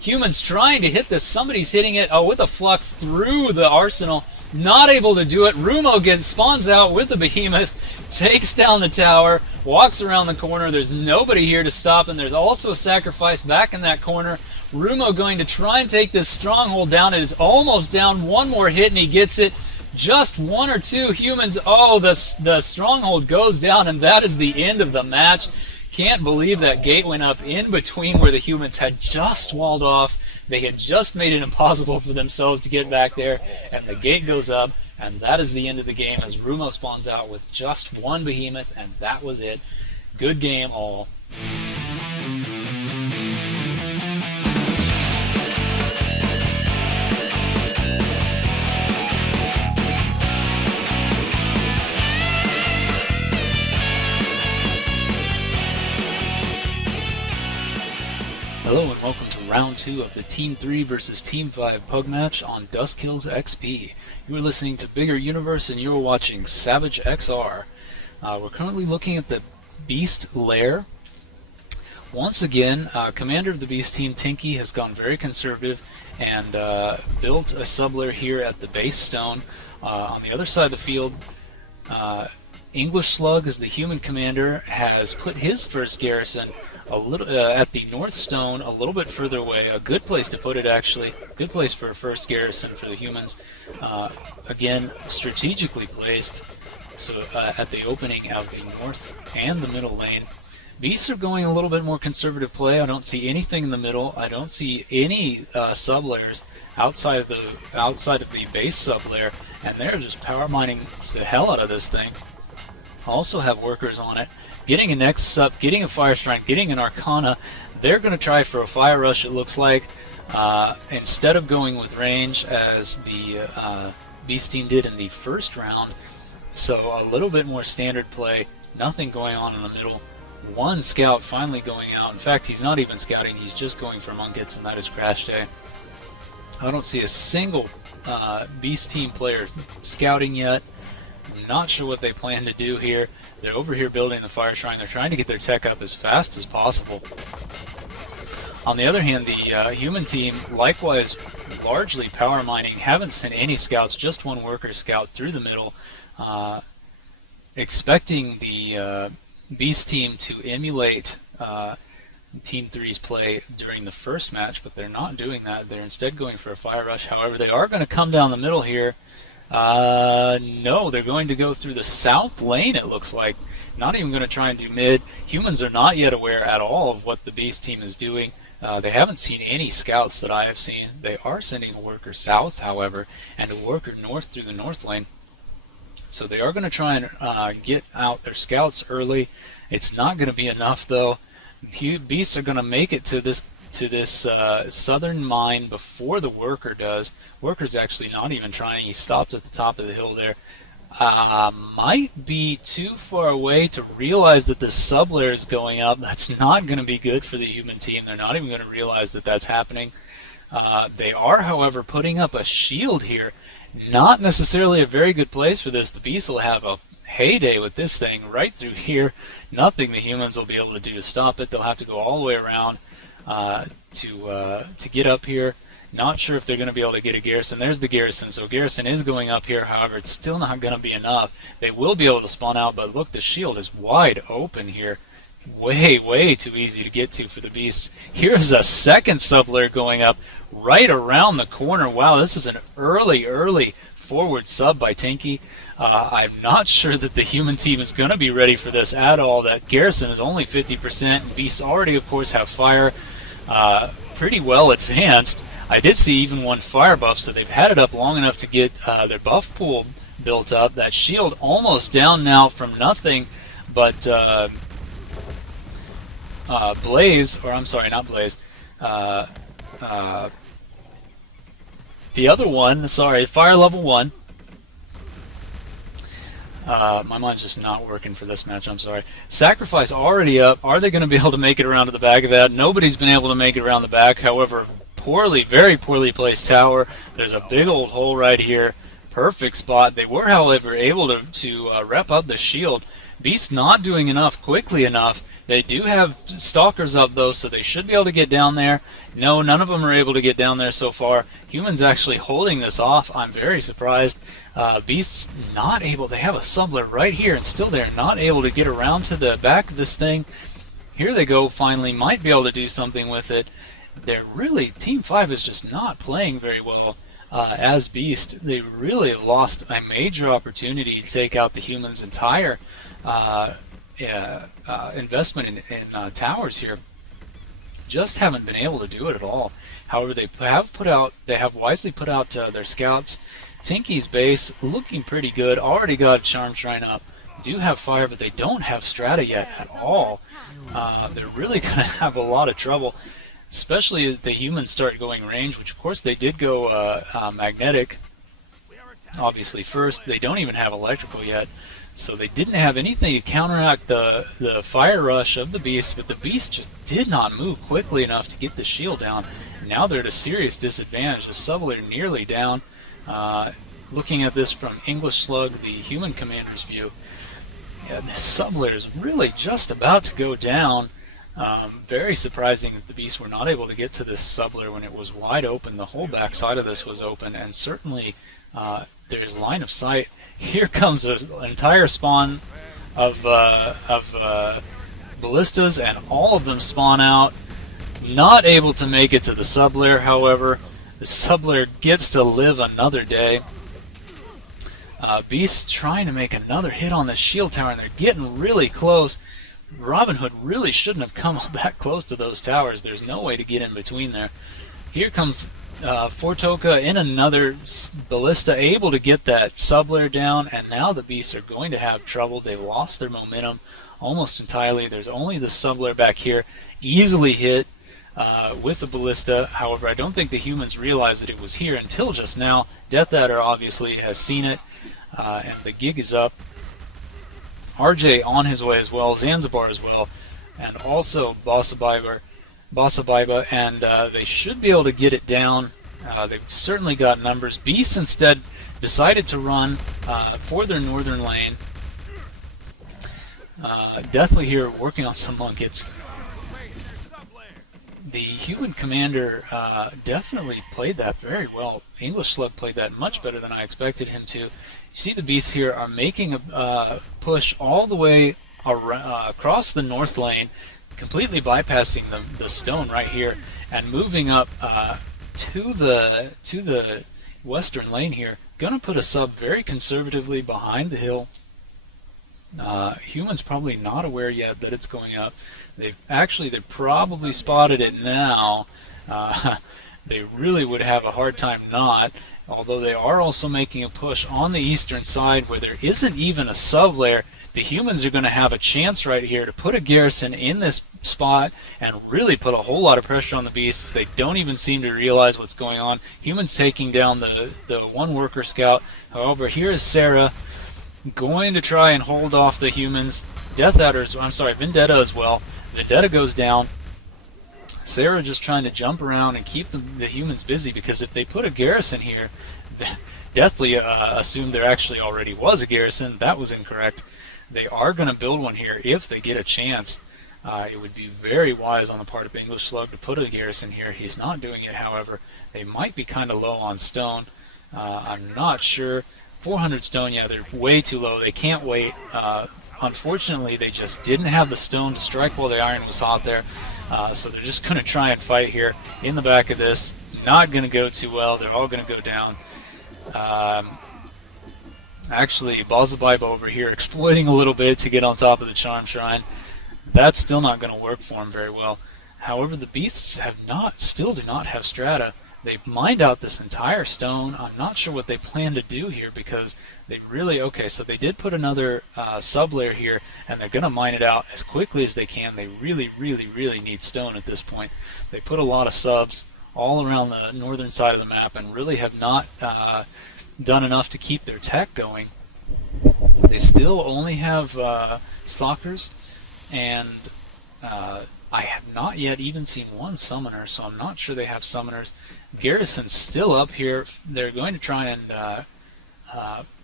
Humans trying to hit this. Somebody's hitting it with a flux through the arsenal. Not able to do it. Rumo spawns out with the behemoth, takes down the tower, walks around the corner. There's nobody here to stop him. There's also a sacrifice back in that corner. Rumo going to try and take this stronghold down. It is almost down. One more hit and he gets it. Just one or two humans. Oh, the stronghold goes down, and that is the end of the match. Can't believe that gate went up in between where the humans had just walled off. They had just made it impossible for themselves to get back there, and the gate goes up, and that is the end of the game as Rumo spawns out with just one behemoth, and that was it. Good game all. Hello and welcome to round 2 of the Team 3 versus Team 5 PUG match on Dustkills XP. You are listening to Biggeruniverse and you are watching Savage XR. We're currently looking at the Beast Lair. Once again, commander of the Beast team, Tinki, has gone very conservative and built a sublair here at the base stone. On the other side of the field, EnglishSlug, as the human commander, has put his first garrison a little at the north stone, a little bit further away. A good place to put it, actually. Good place for a first garrison for the humans. Again, strategically placed, so at the opening of the north and the middle lane. Beasts are going a little bit more conservative play. I don't see anything in the middle. I don't see any sublairs outside of the base sublair, and they're just power mining the hell out of this thing. Also have workers on it, getting a Nexus up, getting a Fire Shrine, getting an Arcana. They're going to try for a Fire Rush, it looks like, instead of going with range as the Beast team did in the first round. So a little bit more standard play, nothing going on in the middle. One scout finally going out. In fact, he's not even scouting, he's just going for Munkets, and that is Crashday. I don't see a single Beast team player scouting yet. I'm not sure what they plan to do here. They're over here building the Fire Shrine. They're trying to get their tech up as fast as possible. On the other hand, the human team, likewise, largely power mining. Haven't sent any scouts, just one worker scout through the middle. Expecting the Beast team to emulate Team 3's play during the first match, but they're not doing that. They're instead going for a Fire Rush. However, they are going to come down the middle here. No, they're going to go through the south lane, it looks like. Not even going to try and do mid. Humans are not yet aware at all of what the Beast team is doing. They haven't seen any scouts that I have seen. They are sending a worker south, however, and a worker north through the north lane. So they are going to try and get out their scouts early. It's not going to be enough, though. Beasts are going to make it to this southern mine before the worker does. Worker's actually not even trying. He stopped at the top of the hill there. Might be too far away to realize that the sublayer is going up. That's not going to be good for the human team. They're not even going to realize that that's happening. They are, however, putting up a shield here. Not necessarily a very good place for this. The beasts will have a heyday with this thing right through here. Nothing the humans will be able to do to stop it. They'll have to go all the way around to get up here. Not sure if they're going to be able to get a garrison. There's the garrison. So garrison is going up here. However, it's still not going to be enough. They will be able to spawn out, but look, the shield is wide open here. Way too easy to get to for the beasts. Here's a second sublayer going up right around the corner. Wow, this is an early forward sub by Tinki. I'm not sure that the human team is going to be ready for this at all. That garrison is only 50%. Beasts already, of course, have fire pretty well advanced. I did see even one fire buff, so they've had it up long enough to get their buff pool built up. That shield almost down now from nothing, but Blaze, or I'm sorry, not Blaze, the other one, sorry, fire level 1. My mind's just not working for this match, I'm sorry. Sacrifice already up. Are they going to be able to make it around to the back of that? Nobody's been able to make it around the back. However, very poorly placed tower. There's a big old hole right here. Perfect spot. They were, however, able to rep up the shield. Beast not doing enough quickly enough. They do have stalkers up, though, so they should be able to get down there. No, none of them are able to get down there so far. Humans actually holding this off. I'm very surprised. Beasts not able. They have a sublayer right here, and still they're not able to get around to the back of this thing. Here they go, finally. Might be able to do something with it. They're really, Team 5 is just not playing very well as Beast. They really have lost a major opportunity to take out the humans' entire investment in towers here. Just haven't been able to do it at all. However, they have wisely put out their scouts. Tinki's base looking pretty good. Already got a Charm Shrine up. Do have fire, but they don't have strata yet at all. They're really going to have a lot of trouble, especially if the humans start going range, which of course they did go magnetic, obviously first. They don't even have electrical yet. So they didn't have anything to counteract the fire rush of the beast, but the beast just did not move quickly enough to get the shield down. Now they're at a serious disadvantage. The sublayer nearly down. Looking at this from EnglishSlug, the human commander's view, Yeah, this sub-layer is really just about to go down. Very surprising that the beasts were not able to get to this sub-layer when it was wide open. The whole back side of this was open, and certainly there's line of sight. Here comes an entire spawn of ballistas, and all of them spawn out. Not able to make it to the sub-layer, however. The sub-layer gets to live another day. Beast's trying to make another hit on the shield tower, and they're getting really close. Robin Hood really shouldn't have come that close to those towers. There's no way to get in between there. Here comes Fortoka in another ballista, able to get that sub-layer down, and now the beasts are going to have trouble. They've lost their momentum almost entirely. There's only the sub-layer back here, easily hit with the ballista. However, I don't think the humans realized that it was here until just now. Death Adder obviously has seen it, and the gig is up. Arjey on his way as well, Zanzibar as well, and also bOSERbIBER, and they should be able to get it down. They've certainly got numbers. Beasts instead decided to run for their northern lane. Deathly here working on some munkets. The human commander definitely played that very well. EnglishSlug played that much better than I expected him to. You see the beasts here are making a push all the way across the north lane, completely bypassing the stone right here, and moving up to the western lane here. Gonna put a sub very conservatively behind the hill. Humans probably not aware yet that it's going up. They probably spotted it now. They really would have a hard time not, although they are also making a push on the eastern side where there isn't even a sub-layer. The humans are going to have a chance right here to put a garrison in this spot and really put a whole lot of pressure on the beasts. They don't even seem to realize what's going on. Humans taking down the one worker scout. However, here is Sarah going to try and hold off the humans. Vendetta as well. Vendetta goes down. Sarah just trying to jump around and keep the humans busy, because if they put a garrison here, Deathly assumed there actually already was a garrison. That was incorrect. They are going to build one here if they get a chance. It would be very wise on the part of EnglishSlug to put a garrison here. He's not doing it, however. They might be kind of low on stone. I'm not sure. 400 stone, yeah, they're way too low. They can't wait. Unfortunately, they just didn't have the stone to strike while the iron was hot there. So they're just going to try and fight here in the back of this. Not going to go too well. They're all going to go down. Actually, bOSERbIBER over here exploiting a little bit to get on top of the Charm Shrine. That's still not going to work for him very well. However, the beasts still do not have strata. They've mined out this entire stone. I'm not sure what they plan to do here, because they really... Okay, so they did put another sub-layer here, and they're going to mine it out as quickly as they can. They really, really, really need stone at this point. They put a lot of subs all around the northern side of the map and really have not done enough to keep their tech going. They still only have stalkers, and I have not yet even seen one summoner, so I'm not sure they have summoners. Garrison's still up here. They're going to try and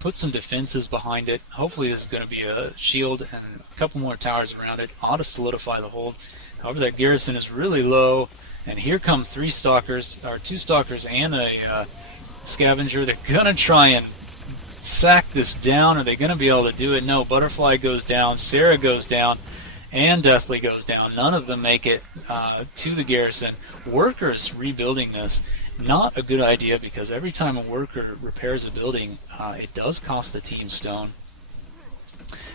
put some defenses behind it. Hopefully this is going to be a shield and a couple more towers around it. Ought to solidify the hold. However, that garrison is really low, and here come two stalkers and a scavenger. They're going to try and sack this down. Are they going to be able to do it? No. Butterfly goes down, Sarah goes down, and Deathly goes down. None of them make it to the garrison. Workers rebuilding this, not a good idea, because every time a worker repairs a building, it does cost the team stone.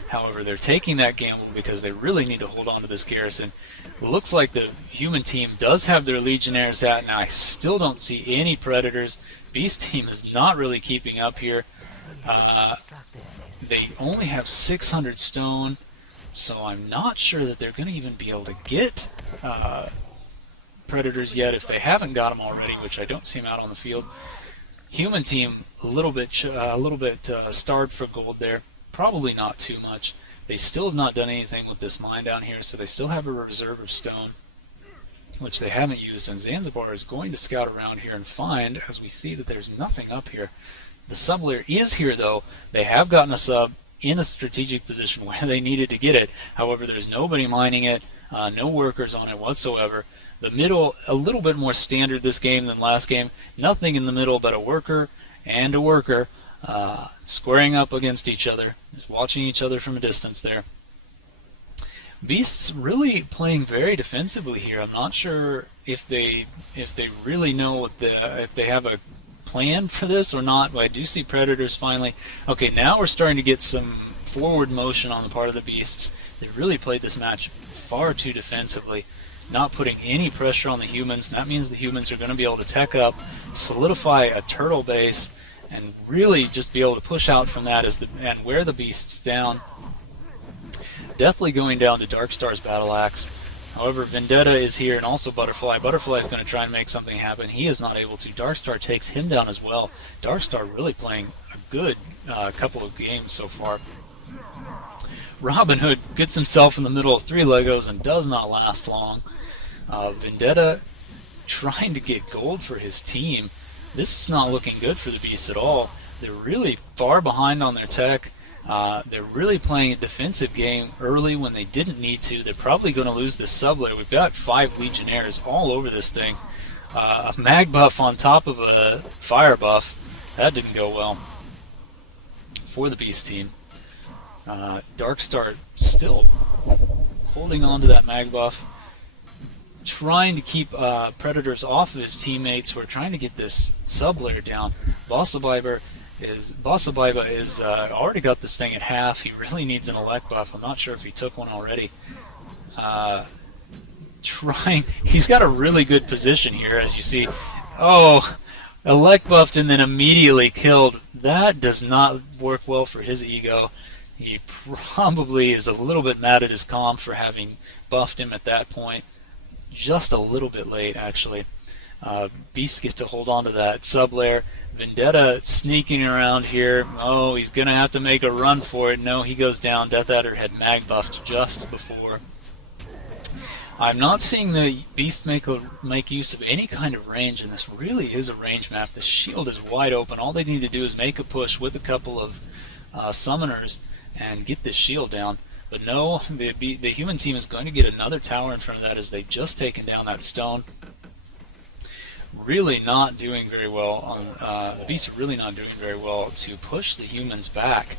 However, they're taking that gamble because they really need to hold on to this garrison. It looks like the human team does have their legionnaires out, and I still don't see any predators. Beast team is not really keeping up here. They only have 600 stone, so I'm not sure that they're going to even be able to get predators yet if they haven't got them already, which I don't see them out on the field. Human team a little bit starved for gold there. Probably not too much. They still have not done anything with this mine down here, so they still have a reserve of stone, which they haven't used, and Zanzibar is going to scout around here and find, as we see, that there's nothing up here. The sub-layer is here, though. They have gotten a sub. in a strategic position where they needed to get it. However, there's nobody mining it, no workers on it whatsoever. The middle, a little bit more standard this game than last game. Nothing in the middle but a worker and a worker squaring up against each other, just watching each other from a distance there. Beasts really playing very defensively here. I'm not sure if they really know what if they have a plan for this or not, but I do see Predators finally. Okay, now we're starting to get some forward motion on the part of the Beasts. They really played this match far too defensively, not putting any pressure on the humans. That means the humans are going to be able to tech up, solidify a turtle base, and really just be able to push out from that and wear the Beasts down. Definitely going down to DarkStar's Battle Axe. However, Vendetta is here, and also Butterfly. Butterfly is going to try and make something happen. He is not able to. DarkStar takes him down as well. DarkStar really playing a good couple of games so far. Robin Hood gets himself in the middle of 3 Legos and does not last long. Vendetta trying to get gold for his team. This is not looking good for the Beasts at all. They're really far behind on their tech. They're really playing a defensive game early when they didn't need to. They're probably going to lose this sub-layer. We've got 5 Legionnaires all over this thing. A mag buff on top of a fire buff. That didn't go well for the Beast team. DarkStar still holding on to that mag buff, trying to keep Predators off of his teammates who are trying to get this sub-layer down. bOSERbIBER is already got this thing at half. He really needs an elect buff. I'm not sure if he took one already. He's got a really good position here, as you see. Oh, elect buffed and then immediately killed. That does not work well for his ego. He probably is a little bit mad at his comm for having buffed him at that point. Just a little bit late, actually. Beasts get to hold on to that sub-layer. Vendetta sneaking around here. Oh, he's going to have to make a run for it. No, he goes down. Death Adder had mag buffed just before. I'm not seeing the Beast make use of any kind of range, and this really is a range map. The shield is wide open. All they need to do is make a push with a couple of summoners and get this shield down. But no, the human team is going to get another tower in front of that as they've just taken down that stone. Really not doing very well on the Beasts are really not doing very well to push the humans back,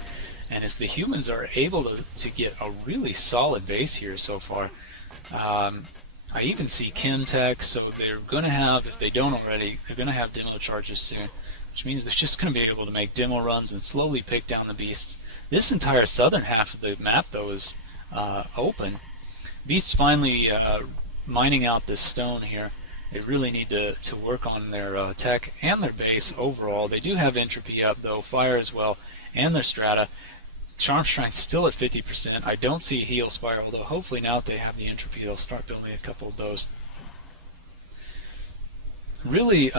and if the humans are able to get a really solid base here so far. I even see Chem Tech, so they're going to have, if they don't already, they're going to have demo charges soon, which means they're just going to be able to make demo runs and slowly pick down the Beasts. This entire southern half of the map though is open. Beasts finally mining out this stone here. They really need to work on their tech and their base overall. They do have entropy up though, fire as well, and their strata. Charm Strength still at 50%. I don't see a heal spire, although hopefully now that they have the entropy, they'll start building a couple of those. Really,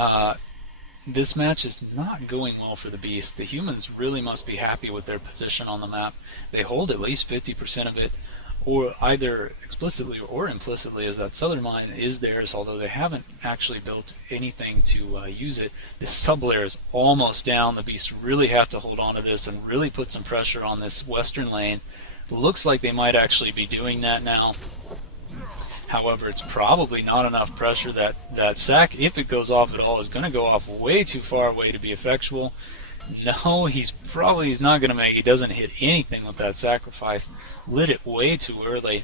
this match is not going well for the Beast. The humans really must be happy with their position on the map. They hold at least 50% of it, or either explicitly or implicitly, as that southern mine is theirs, although they haven't actually built anything to use it. This sub-layer is almost down. The Beasts really have to hold on to this and really put some pressure on this western lane. Looks like they might actually be doing that now. However, it's probably not enough pressure. That sack, if it goes off at all, is going to go off way too far away to be effectual. No, he's not going to make. He doesn't hit anything with that sacrifice. Lit it way too early.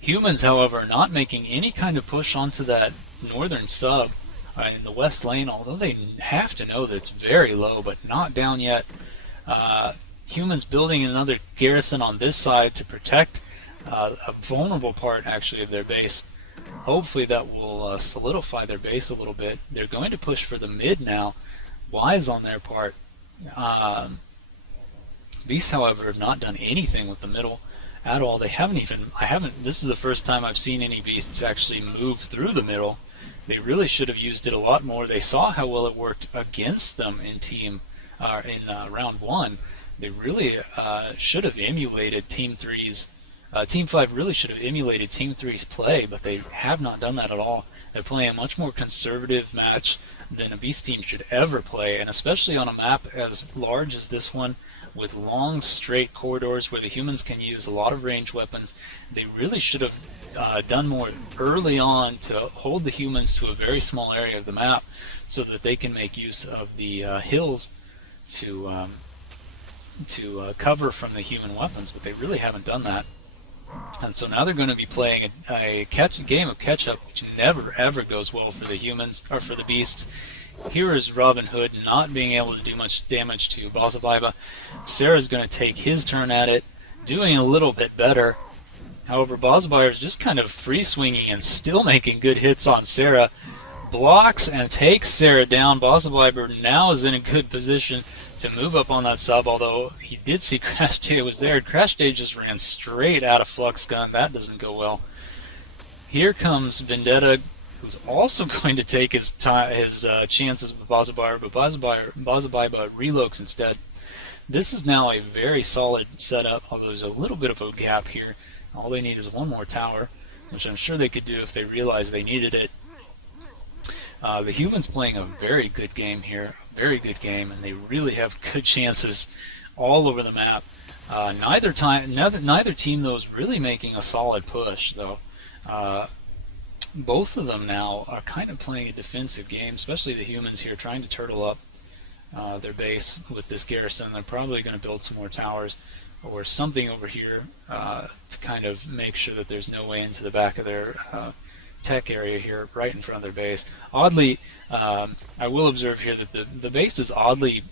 Humans, however, are not making any kind of push onto that northern sub in the west lane, although they have to know that it's very low, but not down yet. Humans building another garrison on this side to protect a vulnerable part, actually, of their base. Hopefully that will solidify their base a little bit. They're going to push for the mid now. Wise on their part. Beasts, however, have not done anything with the middle at all. They haven't even, this is the first time I've seen any Beasts actually move through the middle. They really should have used it a lot more. They saw how well it worked against them in round 1. They really should have emulated Team 3's, Team 5 really should have emulated Team 3's play, but they have not done that at all. They're playing a much more conservative match than a Beast team should ever play, and especially on a map as large as this one, with long straight corridors where the humans can use a lot of ranged weapons. They really should have done more early on to hold the humans to a very small area of the map so that they can make use of the hills to cover from the human weapons, but they really haven't done that. And so now they're going to be playing a game of catch-up, which never ever goes well for the humans or for the beasts. Here is Robin Hood not being able to do much damage to bOSERbIBER. Sarah's going to take his turn at it, doing a little bit better. However, bOSERbIBER is just kind of free-swinging and still making good hits on Sarah. Blocks and takes Sarah down. bOSERbIBER now is in a good position to move up on that sub, although he did see Crashday was there. Crashday just ran straight out of Flux Gun. That doesn't go well. Here comes Vendetta, who's also going to take his chances with bOSERbIBER, but bOSERbIBER reloads instead. This is now a very solid setup, although there's a little bit of a gap here. All they need is one more tower, which I'm sure they could do if they realized they needed it. The humans playing a very good game here, a very good game, and they really have good chances all over the map. Neither team though is really making a solid push though. Both of them now are kind of playing a defensive game, especially the humans here trying to turtle up their base with this garrison. They're probably going to build some more towers or something over here to kind of make sure that there's no way into the back of their tech area here, right in front of their base. Oddly, I will observe here that the base is oddly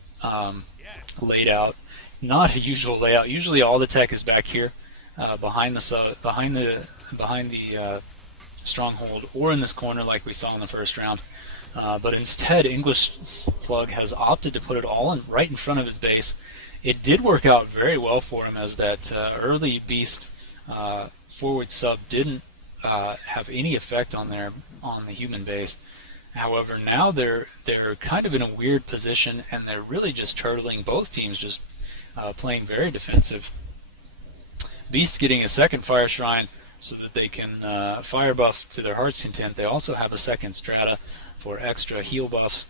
laid out. Not a usual layout. Usually, all the tech is back here, behind the stronghold, or in this corner like we saw in the first round. But instead, EnglishSlug has opted to put it all right in front of his base. It did work out very well for him, as that early beast forward sub didn't have any effect on the human base. However, now they're kind of in a weird position, and they're really just turtling. Both teams just playing very defensive. Beast getting a second fire shrine so that they can fire buff to their heart's content. They also have a second strata for extra heal buffs.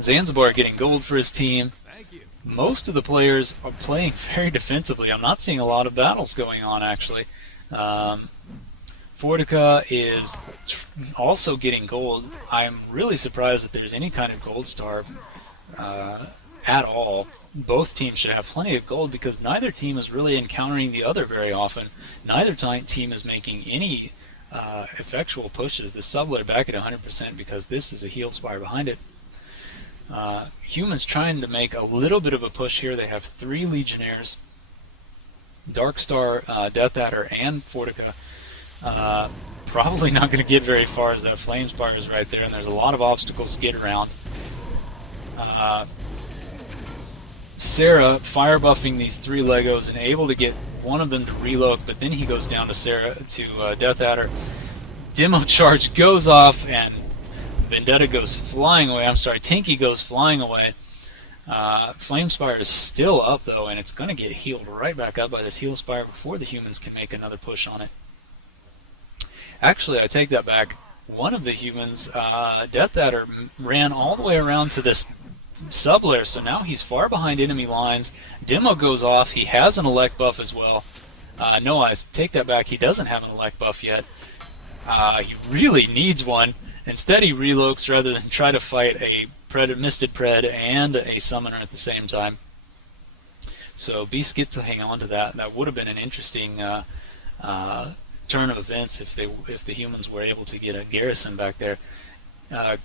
Zanzibar getting gold for his team. Most of the players are playing very defensively. I'm not seeing a lot of battles going on, actually. Fortica is also getting gold. I'm really surprised that there's any kind of gold star at all. Both teams should have plenty of gold because neither team is really encountering the other very often. Neither team is making any effectual pushes. The sublet back at 100% because this is a heal spire behind it. Humans trying to make a little bit of a push here. They have 3 Legionnaires, DarkStar, Death Adder, and Fortica. Probably not going to get very far as that Flame Spire is right there, and there's a lot of obstacles to get around. Sarah fire buffing these 3 Legos and able to get one of them to reload, but then he goes down to Death Adder. Demo charge goes off, and Vendetta goes flying away. I'm sorry, Tinki goes flying away. Flame Spire is still up though, and it's going to get healed right back up by this heal spire before the humans can make another push on it. Actually, I take that back. One of the humans, Death Adder, ran all the way around to this sub-layer, so now he's far behind enemy lines. Demo goes off. He has an elect buff as well. No, I take that back. He doesn't have an elect buff yet. He really needs one. Instead, he reloads rather than try to fight a Misted Pred and a Summoner at the same time. So Beasts get to hang on to that. That would have been an interesting turn of events if the humans were able to get a garrison back there.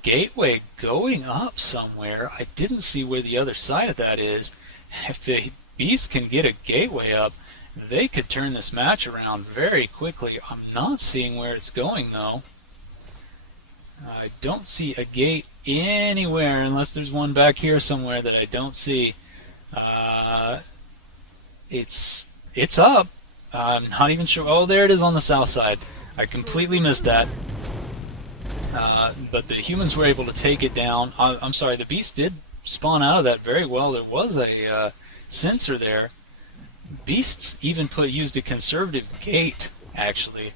Gateway going up somewhere. I didn't see where the other side of that is. If the Beasts can get a gateway up, they could turn this match around very quickly. I'm not seeing where it's going though. I don't see a gate anywhere unless there's one back here somewhere that I don't see. It's up. I'm not even sure. Oh, there it is on the south side. I completely missed that. But the humans were able to take it down. I'm sorry, the Beast did spawn out of that very well. There was a sensor there. Beasts even used a conservative gate, actually,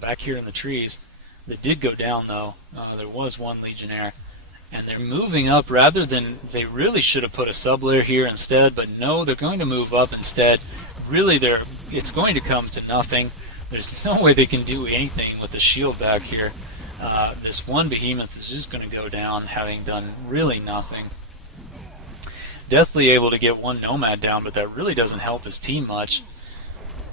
back here in the trees. that did go down, though. There was one Legionnaire. And they're moving up rather than, they really should have put a sub-layer here instead, but no, they're going to move up instead. Really, it's going to come to nothing. There's no way they can do anything with the shield back here. This one behemoth is just going to go down, having done really nothing. Deathly able to get one Nomad down, but that really doesn't help his team much.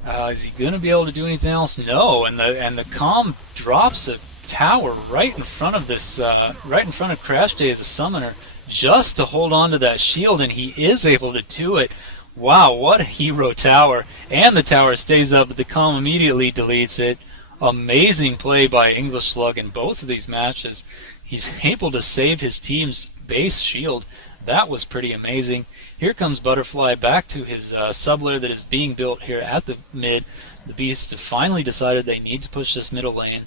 Is he going to be able to do anything else? No, and the Calm drops a tower right in front of this, right in front of Crashday as a summoner, just to hold on to that shield, and he is able to do it. Wow, what a hero tower! And the tower stays up, but the Calm immediately deletes it. Amazing play by EnglishSlug in both of these matches. He's able to save his team's base shield. That was pretty amazing. Here comes Butterfly back to his sub-layer that is being built here at the mid. The Beast have finally decided they need to push this middle lane.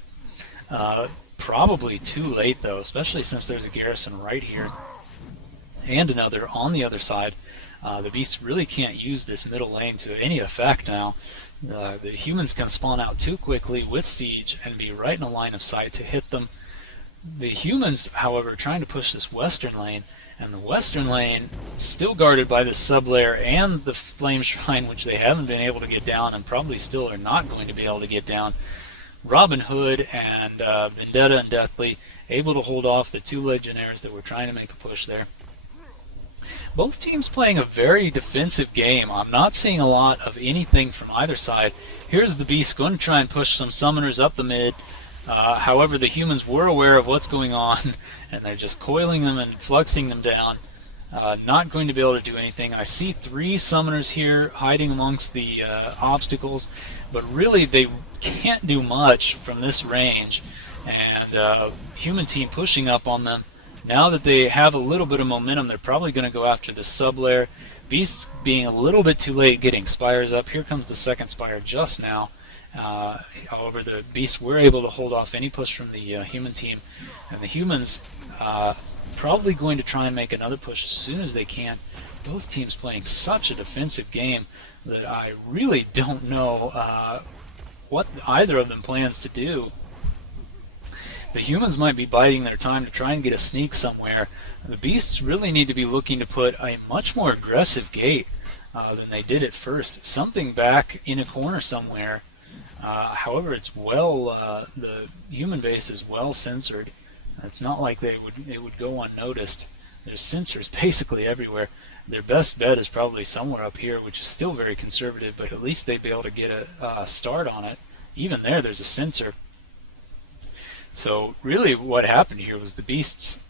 Probably too late, though, especially since there's a garrison right here and another on the other side. The Beasts really can't use this middle lane to any effect now. The humans can spawn out too quickly with siege and be right in a line of sight to hit them. The humans, however, are trying to push this western lane, and the western lane is still guarded by the sub-layer and the flame shrine, which they haven't been able to get down and probably still are not going to be able to get down. Robin Hood and Vendetta and Deathly able to hold off the two Legionnaires that were trying to make a push there. Both teams playing a very defensive game. I'm not seeing a lot of anything from either side. Here's the Beast going to try and push some summoners up the mid. However, the humans were aware of what's going on, and they're just coiling them and fluxing them down. Not going to be able to do anything. I see 3 summoners here hiding amongst the obstacles, but really they can't do much from this range. And human team pushing up on them. Now that they have a little bit of momentum, they're probably going to go after the sub-layer. Beasts being a little bit too late getting Spires up. Here comes the second Spire just now. However, the Beasts were able to hold off any push from the human team. And the humans probably going to try and make another push as soon as they can. Both teams playing such a defensive game that I really don't know what either of them plans to do. The humans might be biding their time to try and get a sneak somewhere. The Beasts really need to be looking to put a much more aggressive gate than they did at first. Something back in a corner somewhere. However, it's well, the human base is well censored. It's not like it would go unnoticed. There's sensors basically everywhere. Their best bet is probably somewhere up here, which is still very conservative, but at least they'd be able to get a start on it. Even there's a sensor. So really what happened here was the Beasts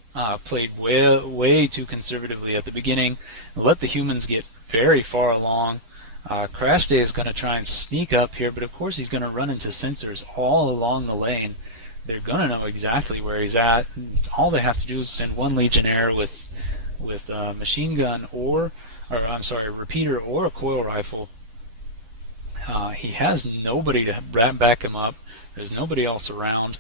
played way too conservatively at the beginning, let the humans get very far along. Crashday is going to try and sneak up here, but of course he's going to run into sensors all along the lane. They're going to know exactly where he's at. All they have to do is send one Legionnaire with a machine gun or I'm sorry, a repeater or a coil rifle. He has nobody to back him up. There's nobody else around.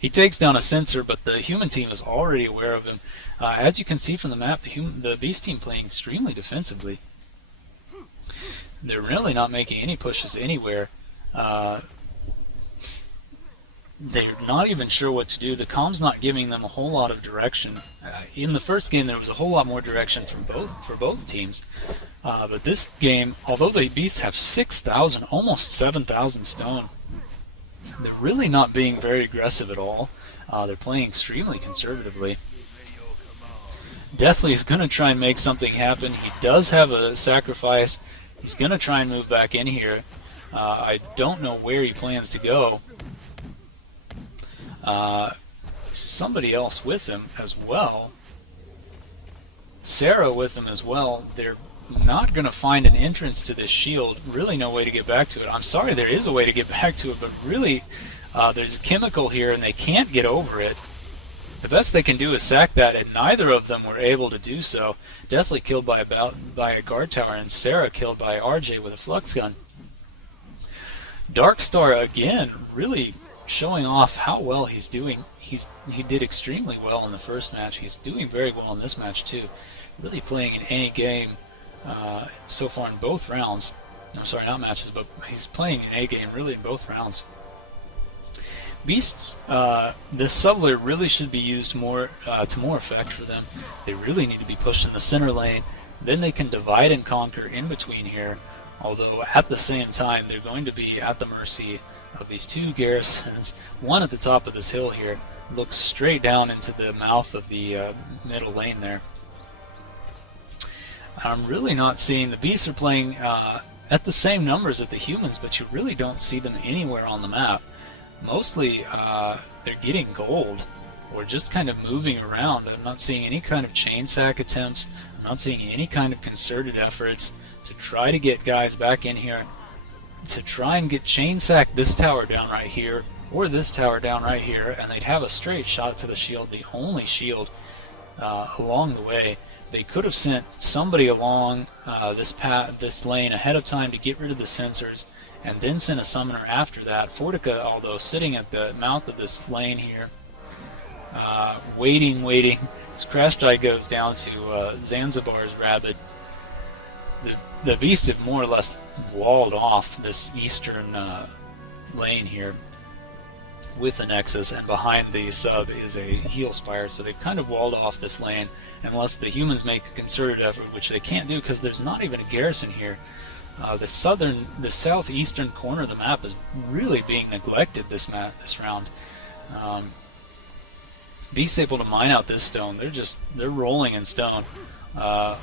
He takes down a sensor, but the human team is already aware of him. As you can see from the map, the Beast team playing extremely defensively. They're really not making any pushes anywhere. They're not even sure what to do. The comm's not giving them a whole lot of direction. In the first game, there was a whole lot more direction for both teams. But this game, although the Beasts have 6,000, almost 7,000 stone, they're really not being very aggressive at all. They're playing extremely conservatively. Deathly is going to try and make something happen. He does have a sacrifice. He's going to try and move back in here. I don't know where he plans to go. Somebody else with him as well. Sarah with him as well. They're not going to find an entrance to this shield. Really no way to get back to it. I'm sorry, there is a way to get back to it, but really there's a chemical here and they can't get over it. The best they can do is sack that, and neither of them were able to do so. Deathly killed by a guard tower, and Sarah killed by Arjey with a flux gun. DarkStar again really showing off how well he's doing. He did extremely well in the first match. He's doing very well in this match too. Really playing in any game so far in both rounds. I'm sorry, not matches, but he's playing in a game really in both rounds. Beasts, this sublayer really should be used more to more effect for them. They really need to be pushed in the center lane. Then they can divide and conquer in between here. Although at the same time, they're going to be at the mercy of these two garrisons. One at the top of this hill here looks straight down into the mouth of the middle lane there. I'm really not seeing, the beasts are playing at the same numbers as the humans, but you really don't see them anywhere on the map. Mostly they're getting gold or just kind of moving around. I'm not seeing any kind of chain sack attempts. I'm not seeing any kind of concerted efforts to try to get guys back in here, to try and get chain sack this tower down right here or this tower down right here, and they'd have a straight shot to the shield, the only shield along the way. They could have sent somebody along this lane ahead of time to get rid of the sensors, and then sent a summoner after that. Fortica, although sitting at the mouth of this lane here, waiting, as Crashday goes down to Zanzibar's Rabbit. The beasts have more or less walled off this eastern lane here with the Nexus, and behind the sub is a heal spire, so they've kind of walled off this lane unless the humans make a concerted effort, which they can't do because there's not even a garrison here. The southeastern corner of the map is really being neglected this round. Beasts able to mine out this stone. They're rolling in stone,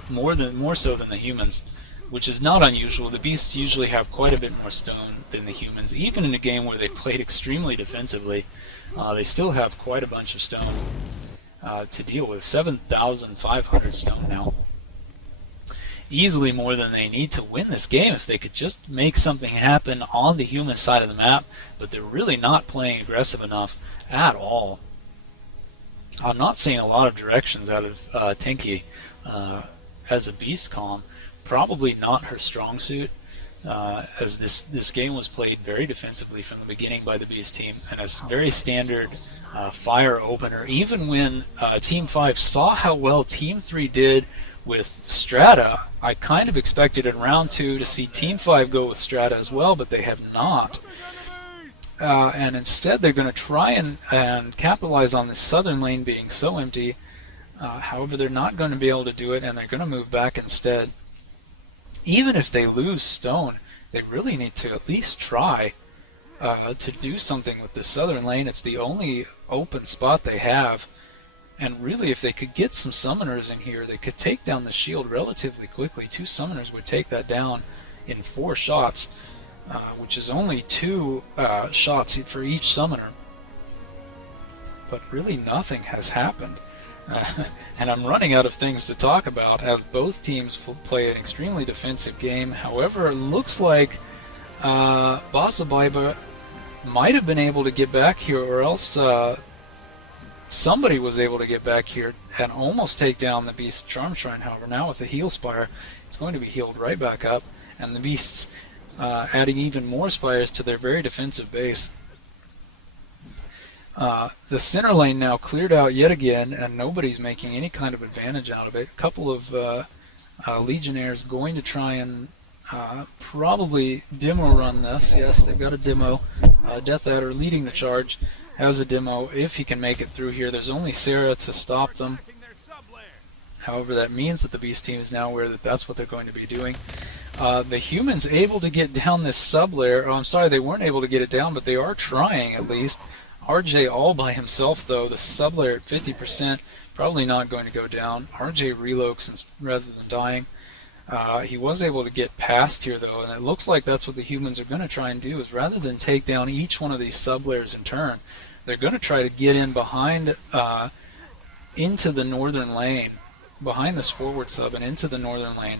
more so than the humans, which is not unusual. The beasts usually have quite a bit more stone than the humans. Even in a game where they've played extremely defensively, they still have quite a bunch of stone to deal with. 7,500 stone now. Easily more than they need to win this game if they could just make something happen on the human side of the map, but they're really not playing aggressive enough at all. I'm not seeing a lot of directions out of Tinki as a beast comm. Probably not her strong suit, as this game was played very defensively from the beginning by the beast team, and a very standard fire opener. Even when Team 5 saw how well Team 3 did with Strata, I kind of expected in round 2 to see Team 5 go with Strata as well, but they have not. And instead they're going to try and capitalize on this southern lane being so empty. However, they're not going to be able to do it, and they're going to move back instead. Even if they lose stone, they really need to at least try to do something with this southern lane. It's the only open spot they have. And really, if they could get some summoners in here, they could take down the shield relatively quickly. 2 summoners would take that down in 4 shots, which is only 2 shots for each summoner. But really nothing has happened. And I'm running out of things to talk about as both teams play an extremely defensive game. However, it looks like bOSERbIBER might have been able to get back here, or else somebody was able to get back here and almost take down the Beast Charm Shrine. However, now with the heal spire, it's going to be healed right back up, and the Beasts adding even more spires to their very defensive base. The center lane now cleared out yet again, and nobody's making any kind of advantage out of it. A couple of Legionnaires going to try and probably demo run this. Yes, they've got a demo. Death Adder leading the charge has a demo if he can make it through here. There's only Sarah to stop them. However, that means that the Beast team is now aware that that's what they're going to be doing. The humans able to get down this sub-layer. Oh, I'm sorry, they weren't able to get it down, but they are trying at least. Arjey all by himself, though. The sub-layer at 50%, probably not going to go down. Arjey reloads rather than dying. He was able to get past here, though, and it looks like that's what the humans are going to try and do, is rather than take down each one of these sub-layers in turn, they're going to try to get in behind, into the northern lane, behind this forward sub and into the northern lane.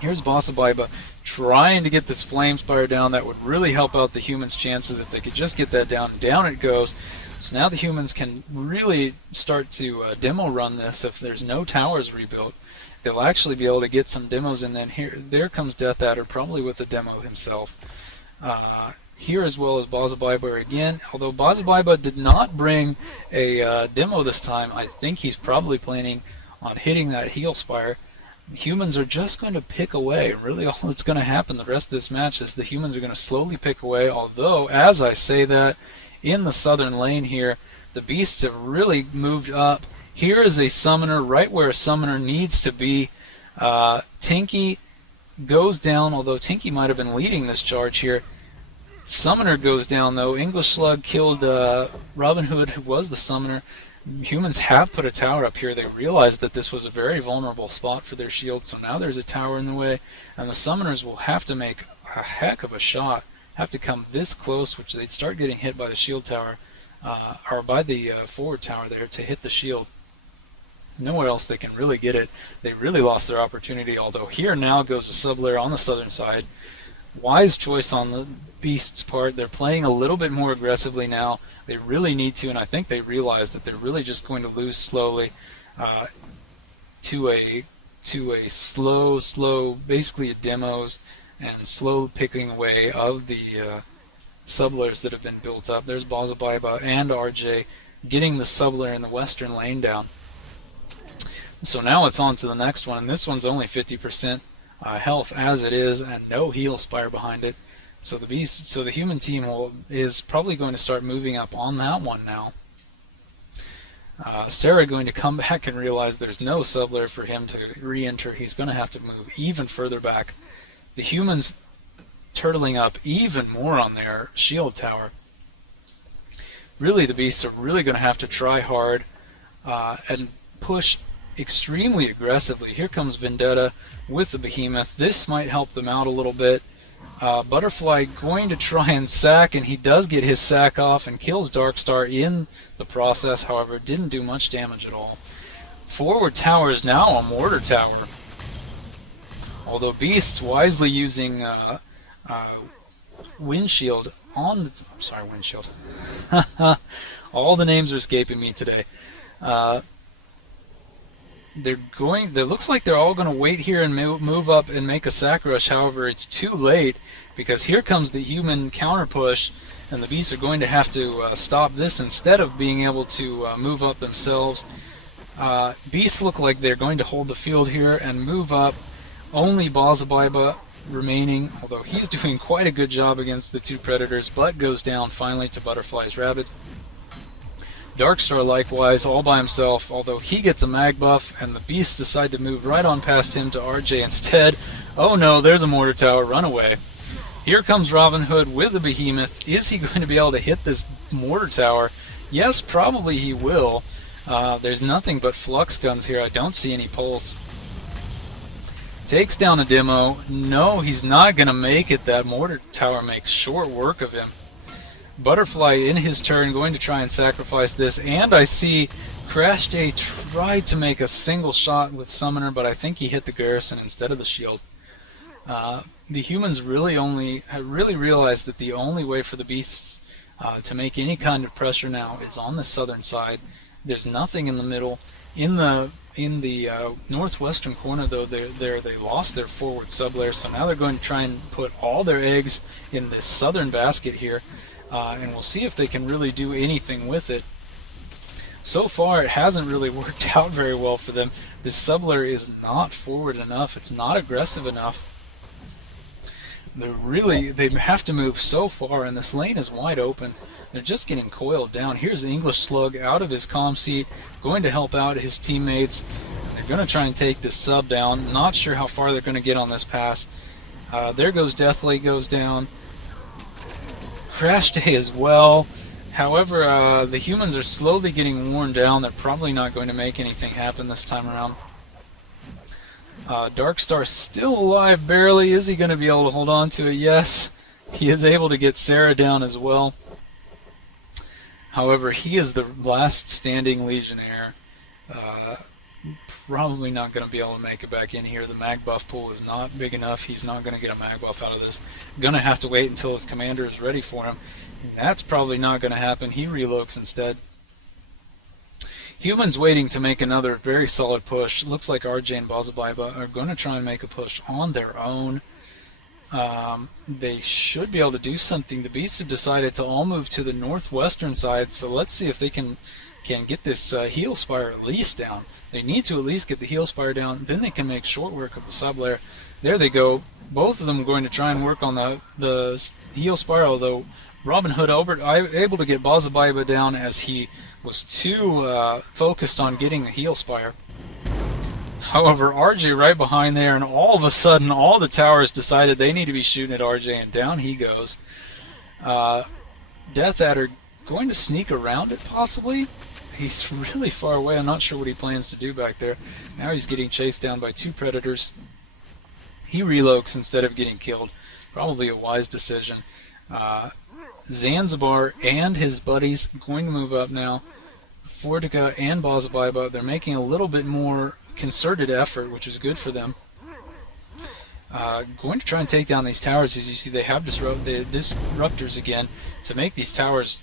Here's bOSERbIBER trying to get this flame spire down. That would really help out the humans' chances if they could just get that down. Down it goes. So now the humans can really start to demo run this. If there's no towers rebuilt, they'll actually be able to get some demos. And then there comes Death Adder, probably with the demo himself. Here as well as bOSERbIBER again. Although bOSERbIBER did not bring a demo this time, I think he's probably planning on hitting that heal spire. Humans are just going to pick away. Really, all that's going to happen the rest of this match is the humans are going to slowly pick away. Although, as I say that, in the southern lane here. The beasts have really moved up. Here is a summoner right where a summoner needs to be. Tinki goes down, although Tinki might have been leading this charge here. Summoner goes down though. EnglishSlug killed Robin Hood, who was the summoner. Humans have put a tower up here. They realized that this was a very vulnerable spot for their shield, so now there's a tower in the way, and the summoners will have to make a heck of a shot, have to come this close, which they'd start getting hit by the shield tower, or by the forward tower there to hit the shield. Nowhere else they can really get it. They really lost their opportunity, although here now goes a sub-layer on the southern side. Wise choice on the Beast's part. They're playing a little bit more aggressively now. They really need to, and I think they realize that they're really just going to lose slowly to a slow, basically a demos and slow picking away of the sub-layers that have been built up. There's bOSERbIBER and Arjey getting the sub-layer in the western lane down. So now it's on to the next one, and this one's only 50% health as it is, and no heal spire behind it. So the human team is probably going to start moving up on that one now. Sarah going to come back and realize there's no sub-layer for him to re-enter. He's going to have to move even further back. The humans turtling up even more on their shield tower. Really, the beasts are really going to have to try hard and push extremely aggressively. Here comes Vendetta with the behemoth. This might help them out a little bit. Butterfly going to try and sack, and he does get his sack off and kills DarkStar in the process. However, didn't do much damage at all. Forward tower is now a mortar tower. Although Beasts wisely using windshield on the... I'm sorry, windshield. All the names are escaping me today. It looks like they're all going to wait here and move up and make a sack rush. However, it's too late because here comes the human counter push, and the beasts are going to have to stop this instead of being able to move up themselves. Beasts look like they're going to hold the field here and move up. Only bOSERbIBER remaining, although he's doing quite a good job against the two predators, but goes down finally to Butterfly's Rabbit. DarkStar likewise, all by himself, although he gets a mag buff, and the beasts decide to move right on past him to Arjey instead. Oh no, there's a mortar tower, run away. Here comes Robin Hood with the behemoth. Is he going to be able to hit this mortar tower? Yes, probably he will. There's nothing but flux guns here. I don't see any pulse. Takes down a demo. No, he's not going to make it. That mortar tower makes short work of him. Butterfly in his turn going to try and sacrifice this, and I see Crashday tried to make a single shot with Summoner, but I think he hit the garrison instead of the shield. The humans really realized that the only way for the beasts to make any kind of pressure now is on the southern side. There's nothing in the middle. In the northwestern corner, though, they lost their forward sub-layer, so now they're going to try and put all their eggs in this southern basket here. And we'll see if they can really do anything with it. So far, it hasn't really worked out very well for them. This sub-layer is not forward enough. It's not aggressive enough. They have to move so far, and this lane is wide open. They're just getting coiled down. Here's EnglishSlug out of his comm seat, going to help out his teammates. They're going to try and take this sub down. Not sure how far they're going to get on this pass. There goes Deathley, goes down. Crashday as well. However, the humans are slowly getting worn down. They're probably not going to make anything happen this time around. DarkStar still alive, barely. Is he going to be able to hold on to it? Yes. He is able to get Sarah down as well. However, he is the last standing Legionnaire. Probably not going to be able to make it back in here. The mag buff pool is not big enough. He's not going to get a mag buff out of this. Going to have to wait until his commander is ready for him. And that's probably not going to happen. He relokes instead. Humans waiting to make another very solid push. Looks like Arjey and bOSERbIBER are going to try and make a push on their own. They should be able to do something. The beasts have decided to all move to the northwestern side, so let's see if they can get this heal spire at least down. They need to at least get the heal spire down, then they can make short work of the sub-layer. There they go. Both of them are going to try and work on the heal spire, although Robin Hood able to get bOSERbIBER down as he was too focused on getting a heal spire. However, Arjey right behind there, and all of a sudden all the towers decided they need to be shooting at Arjey, and down he goes. Death Adder going to sneak around it possibly? He's really far away. I'm not sure what he plans to do back there. Now he's getting chased down by two predators. He reloads instead of getting killed. Probably a wise decision. Zanzibar and his buddies going to move up now. Fortica and bOSErBIBER, they're making a little bit more concerted effort, which is good for them. Going to try and take down these towers. As you see, they have disruptors again to make these towers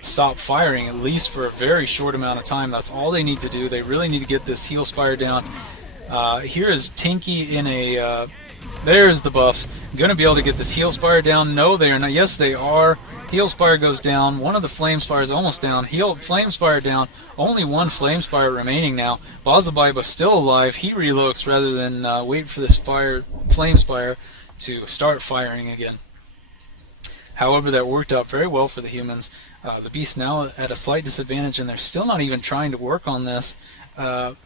stop firing, at least for a very short amount of time. That's all they need to do. They really need to get this heal spire down. Here is Tinki in a... there's the buff. Going to be able to get this heal spire down. No, they are not. Yes, they are. Heal spire goes down. One of the flame spires almost down. Flame spire down. Only one flame spire remaining now. bOSErBIBER still alive. He reloads rather than wait for this flame spire to start firing again. However, that worked out very well for the humans. The beast now at a slight disadvantage, and they're still not even trying to work on this.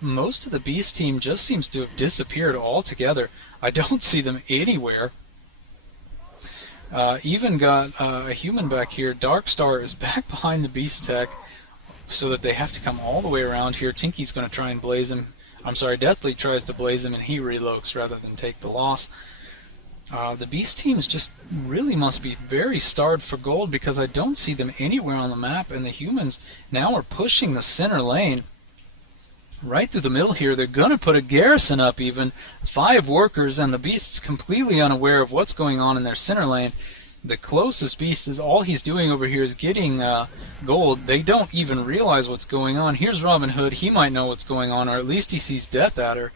Most of the beast team just seems to have disappeared altogether. I don't see them anywhere. Even got a human back here. DarkStar is back behind the beast tech, so that they have to come all the way around here. Tinky's going to try and blaze him. I'm sorry, Deathly tries to blaze him, and he reloads rather than take the loss. The beast teams just really must be very starved for gold, because I don't see them anywhere on the map, and the humans now are pushing the center lane right through the middle here. They're going to put a garrison up even. 5 workers, and the beast's completely unaware of what's going on in their center lane. The closest beast is all he's doing over here is getting gold. They don't even realize what's going on. Here's Robin Hood. He might know what's going on, or at least he sees Death Adder.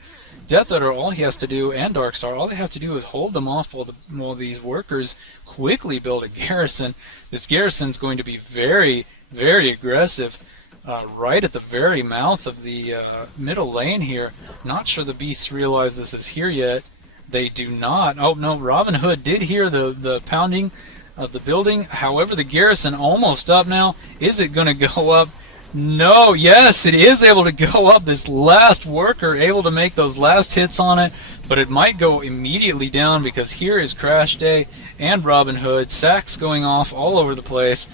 Death Adder, all he has to do, and DarkStar, all they have to do is hold them off while these workers quickly build a garrison. This garrison's going to be very, very aggressive. Right at the very mouth of the middle lane here. Not sure the beasts realize this is here yet. They do not. Oh no, Robin Hood did hear the pounding of the building. However, the garrison almost up now. Is it going to go up? No, yes, it is able to go up. This last worker able to make those last hits on it, but it might go immediately down, because here is Crashday and Robin Hood. Sacks going off all over the place.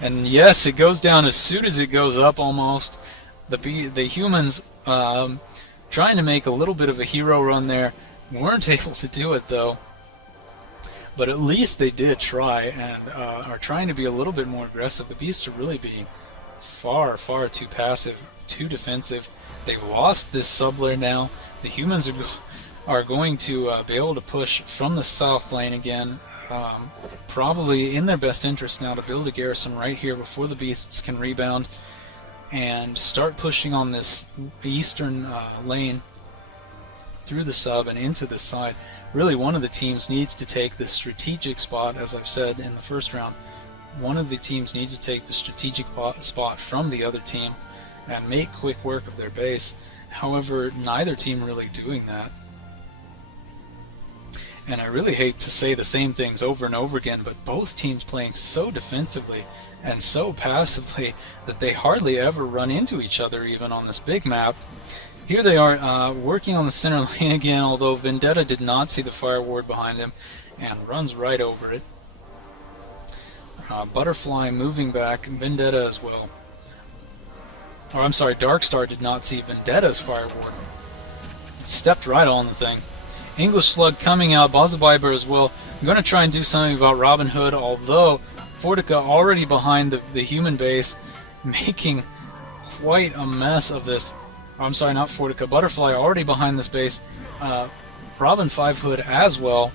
And yes, it goes down as soon as it goes up almost. The humans trying to make a little bit of a hero run there. Weren't able to do it though. But at least they did try, and are trying to be a little bit more aggressive. The beasts are really being far, far too passive, too defensive. They've lost this sub-layer now. The humans are going to be able to push from the south lane again. Probably in their best interest now to build a garrison right here before the beasts can rebound and start pushing on this eastern lane through the sub and into the side. Really, one of the teams needs to take the strategic spot, as I've said in the first round. One of the teams needs to take the strategic spot from the other team and make quick work of their base. However, neither team really doing that. And I really hate to say the same things over and over again, but both teams playing so defensively and so passively that they hardly ever run into each other even on this big map. Here they are working on the center lane again, although Vendetta did not see the fire ward behind him and runs right over it. Butterfly moving back, Vendetta as well. Or I'm sorry, DarkStar did not see Vendetta's fire ward. Stepped right on the thing. EnglishSlug coming out, bOSErBIBER as well. I'm going to try and do something about Robin Hood, although Fortica already behind the human base, making quite a mess of this. I'm sorry, not Fortica, Butterfly already behind this base. Robin 5 Hood as well.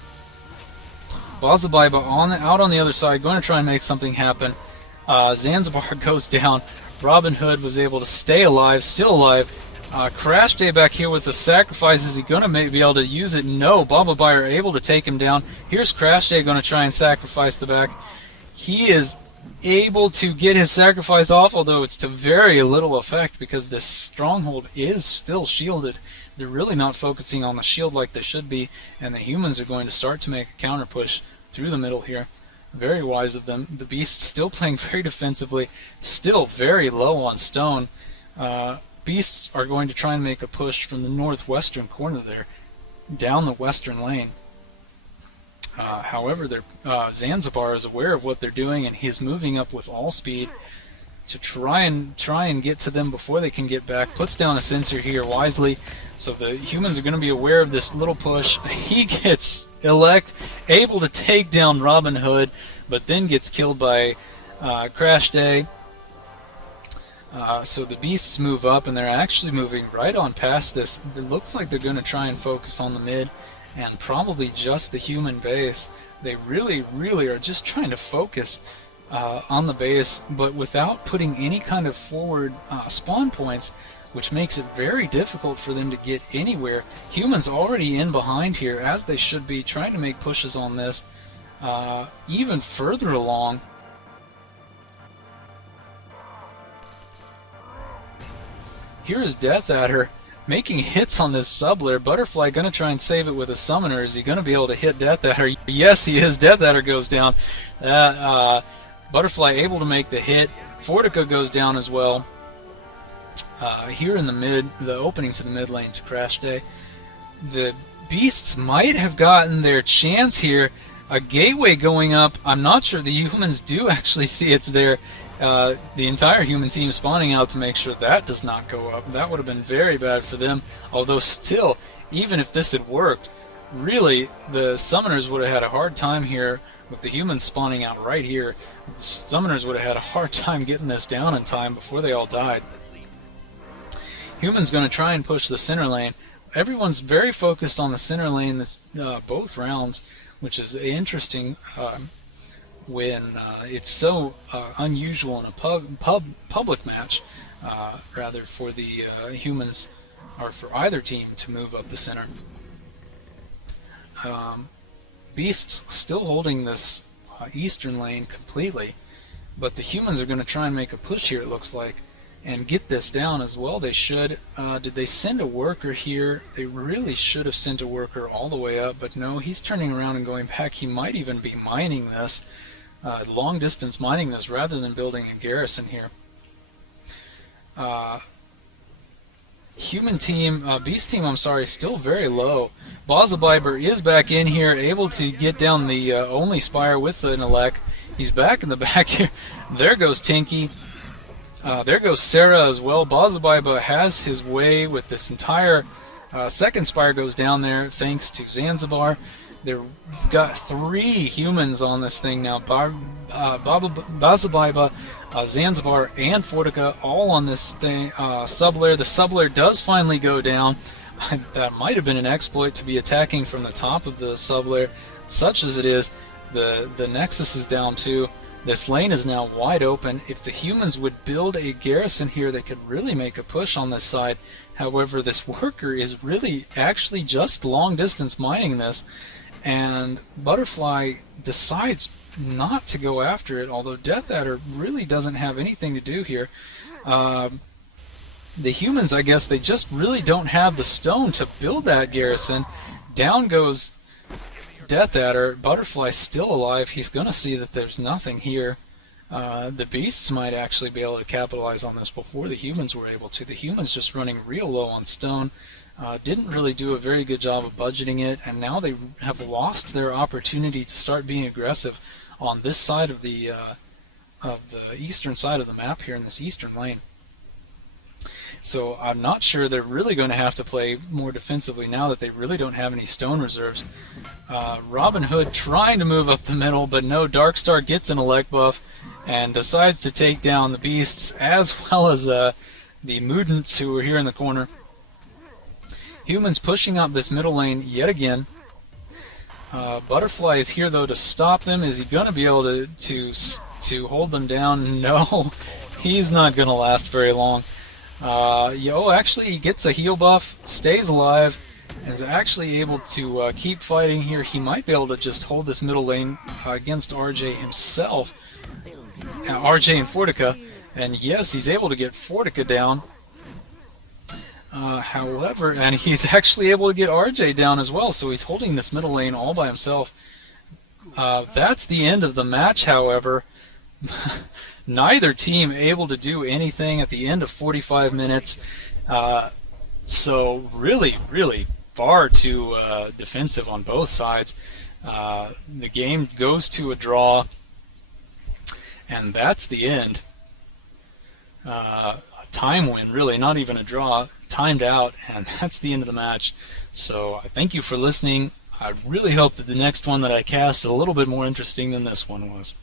bOSErBIBER out on the other side, going to try and make something happen. Zanzibar goes down. Robin Hood was able to stay alive, still alive. Crashday back here with the sacrifice. Is he going to be able to use it? No. bOSErBIBER able to take him down. Here's Crashday going to try and sacrifice the back. He is able to get his sacrifice off, although it's to very little effect because this stronghold is still shielded. They're really not focusing on the shield like they should be, and the humans are going to start to make a counter push through the middle here. Very wise of them. The Beasts still playing very defensively, still very low on stone. Beasts are going to try and make a push from the northwestern corner there, down the western lane. However, Zanzibar is aware of what they're doing, and he's moving up with all speed to try and get to them before they can get back. Puts down a sensor here wisely, so the humans are going to be aware of this little push. He gets able to take down Robin Hood, but then gets killed by Crashday. So the Beasts move up, and they're actually moving right on past this. It looks like they're going to try and focus on the mid, and probably just the human base. They really, really are just trying to focus on the base, but without putting any kind of forward spawn points, which makes it very difficult for them to get anywhere. Humans already in behind here, as they should be, trying to make pushes on this even further along. Here is Death Adder making hits on this Subler. Butterfly going to try and save it with a Summoner. Is he going to be able to hit Death Adder? Yes, he is. Death Adder goes down. Butterfly able to make the hit. Fortica goes down as well. Here in the mid, the opening to the mid lane to Crashday. The Beasts might have gotten their chance here. A gateway going up. I'm not sure. The humans do actually see it's there. The entire human team spawning out to make sure that does not go up. That would have been very bad for them. Although still, even if this had worked, really the Summoners would have had a hard time here with the humans spawning out right here. The Summoners would have had a hard time getting this down in time before they all died. Humans going to try and push the center lane. Everyone's very focused on the center lane this both rounds, which is interesting. When it's so unusual in a public match, rather for the humans, or for either team, to move up the center. Beasts still holding this eastern lane completely, but the humans are going to try and make a push here, it looks like, and get this down as well. They should. Did they send a worker here? They really should have sent a worker all the way up, but no, he's turning around and going back. He might even be mining this. Long distance mining this rather than building a garrison here. Human team, Beast team, I'm sorry, still very low. bOSERbIBER is back in here, able to get down the only Spire with an elect. He's back in the back here. There goes Tinki. There goes Sarah as well. bOSERbIBER has his way with this entire second Spire goes down there thanks to Zanzibar. They've got 3 humans on this thing now. bOSERbIBER, Zanzibar, and Fortica all on this thing. Subler. The Subler does finally go down. That might have been an exploit to be attacking from the top of the Subler. Such as it is, the Nexus is down too. This lane is now wide open. If the humans would build a garrison here, they could really make a push on this side. However, this worker is really actually just long distance mining this. And Butterfly decides not to go after it, although Death Adder really doesn't have anything to do here. The humans, I guess, they just really don't have the stone to build that garrison. Down goes Death Adder. Butterfly's still alive. He's going to see that there's nothing here. The Beasts might actually be able to capitalize on this before the humans were able to. The humans just running real low on stone. Didn't really do a very good job of budgeting it, and now they have lost their opportunity to start being aggressive on this side of the eastern side of the map here in this eastern lane. So I'm not sure they're really going to have to play more defensively now that they really don't have any stone reserves. Robin Hood trying to move up the middle, but no, DarkStar gets an elect buff and decides to take down the Beasts as well as the Mutants who are here in the corner. Humans pushing up this middle lane yet again. Butterfly is here though to stop them. Is he going to be able to hold them down? No, he's not going to last very long. Actually he gets a heal buff, stays alive, and is actually able to keep fighting here. He might be able to just hold this middle lane against Arjey himself. Arjey and Fortica, and yes, he's able to get Fortica down. However, and he's actually able to get Arjey down as well, so he's holding this middle lane all by himself. That's the end of the match, however. Neither team able to do anything at the end of 45 minutes. So really, really far too defensive on both sides. The game goes to a draw, and that's the end. A time win, really, not even a draw, timed out, and that's the end of the match. So I thank you for listening. I really hope that the next one that I cast is a little bit more interesting than this one was.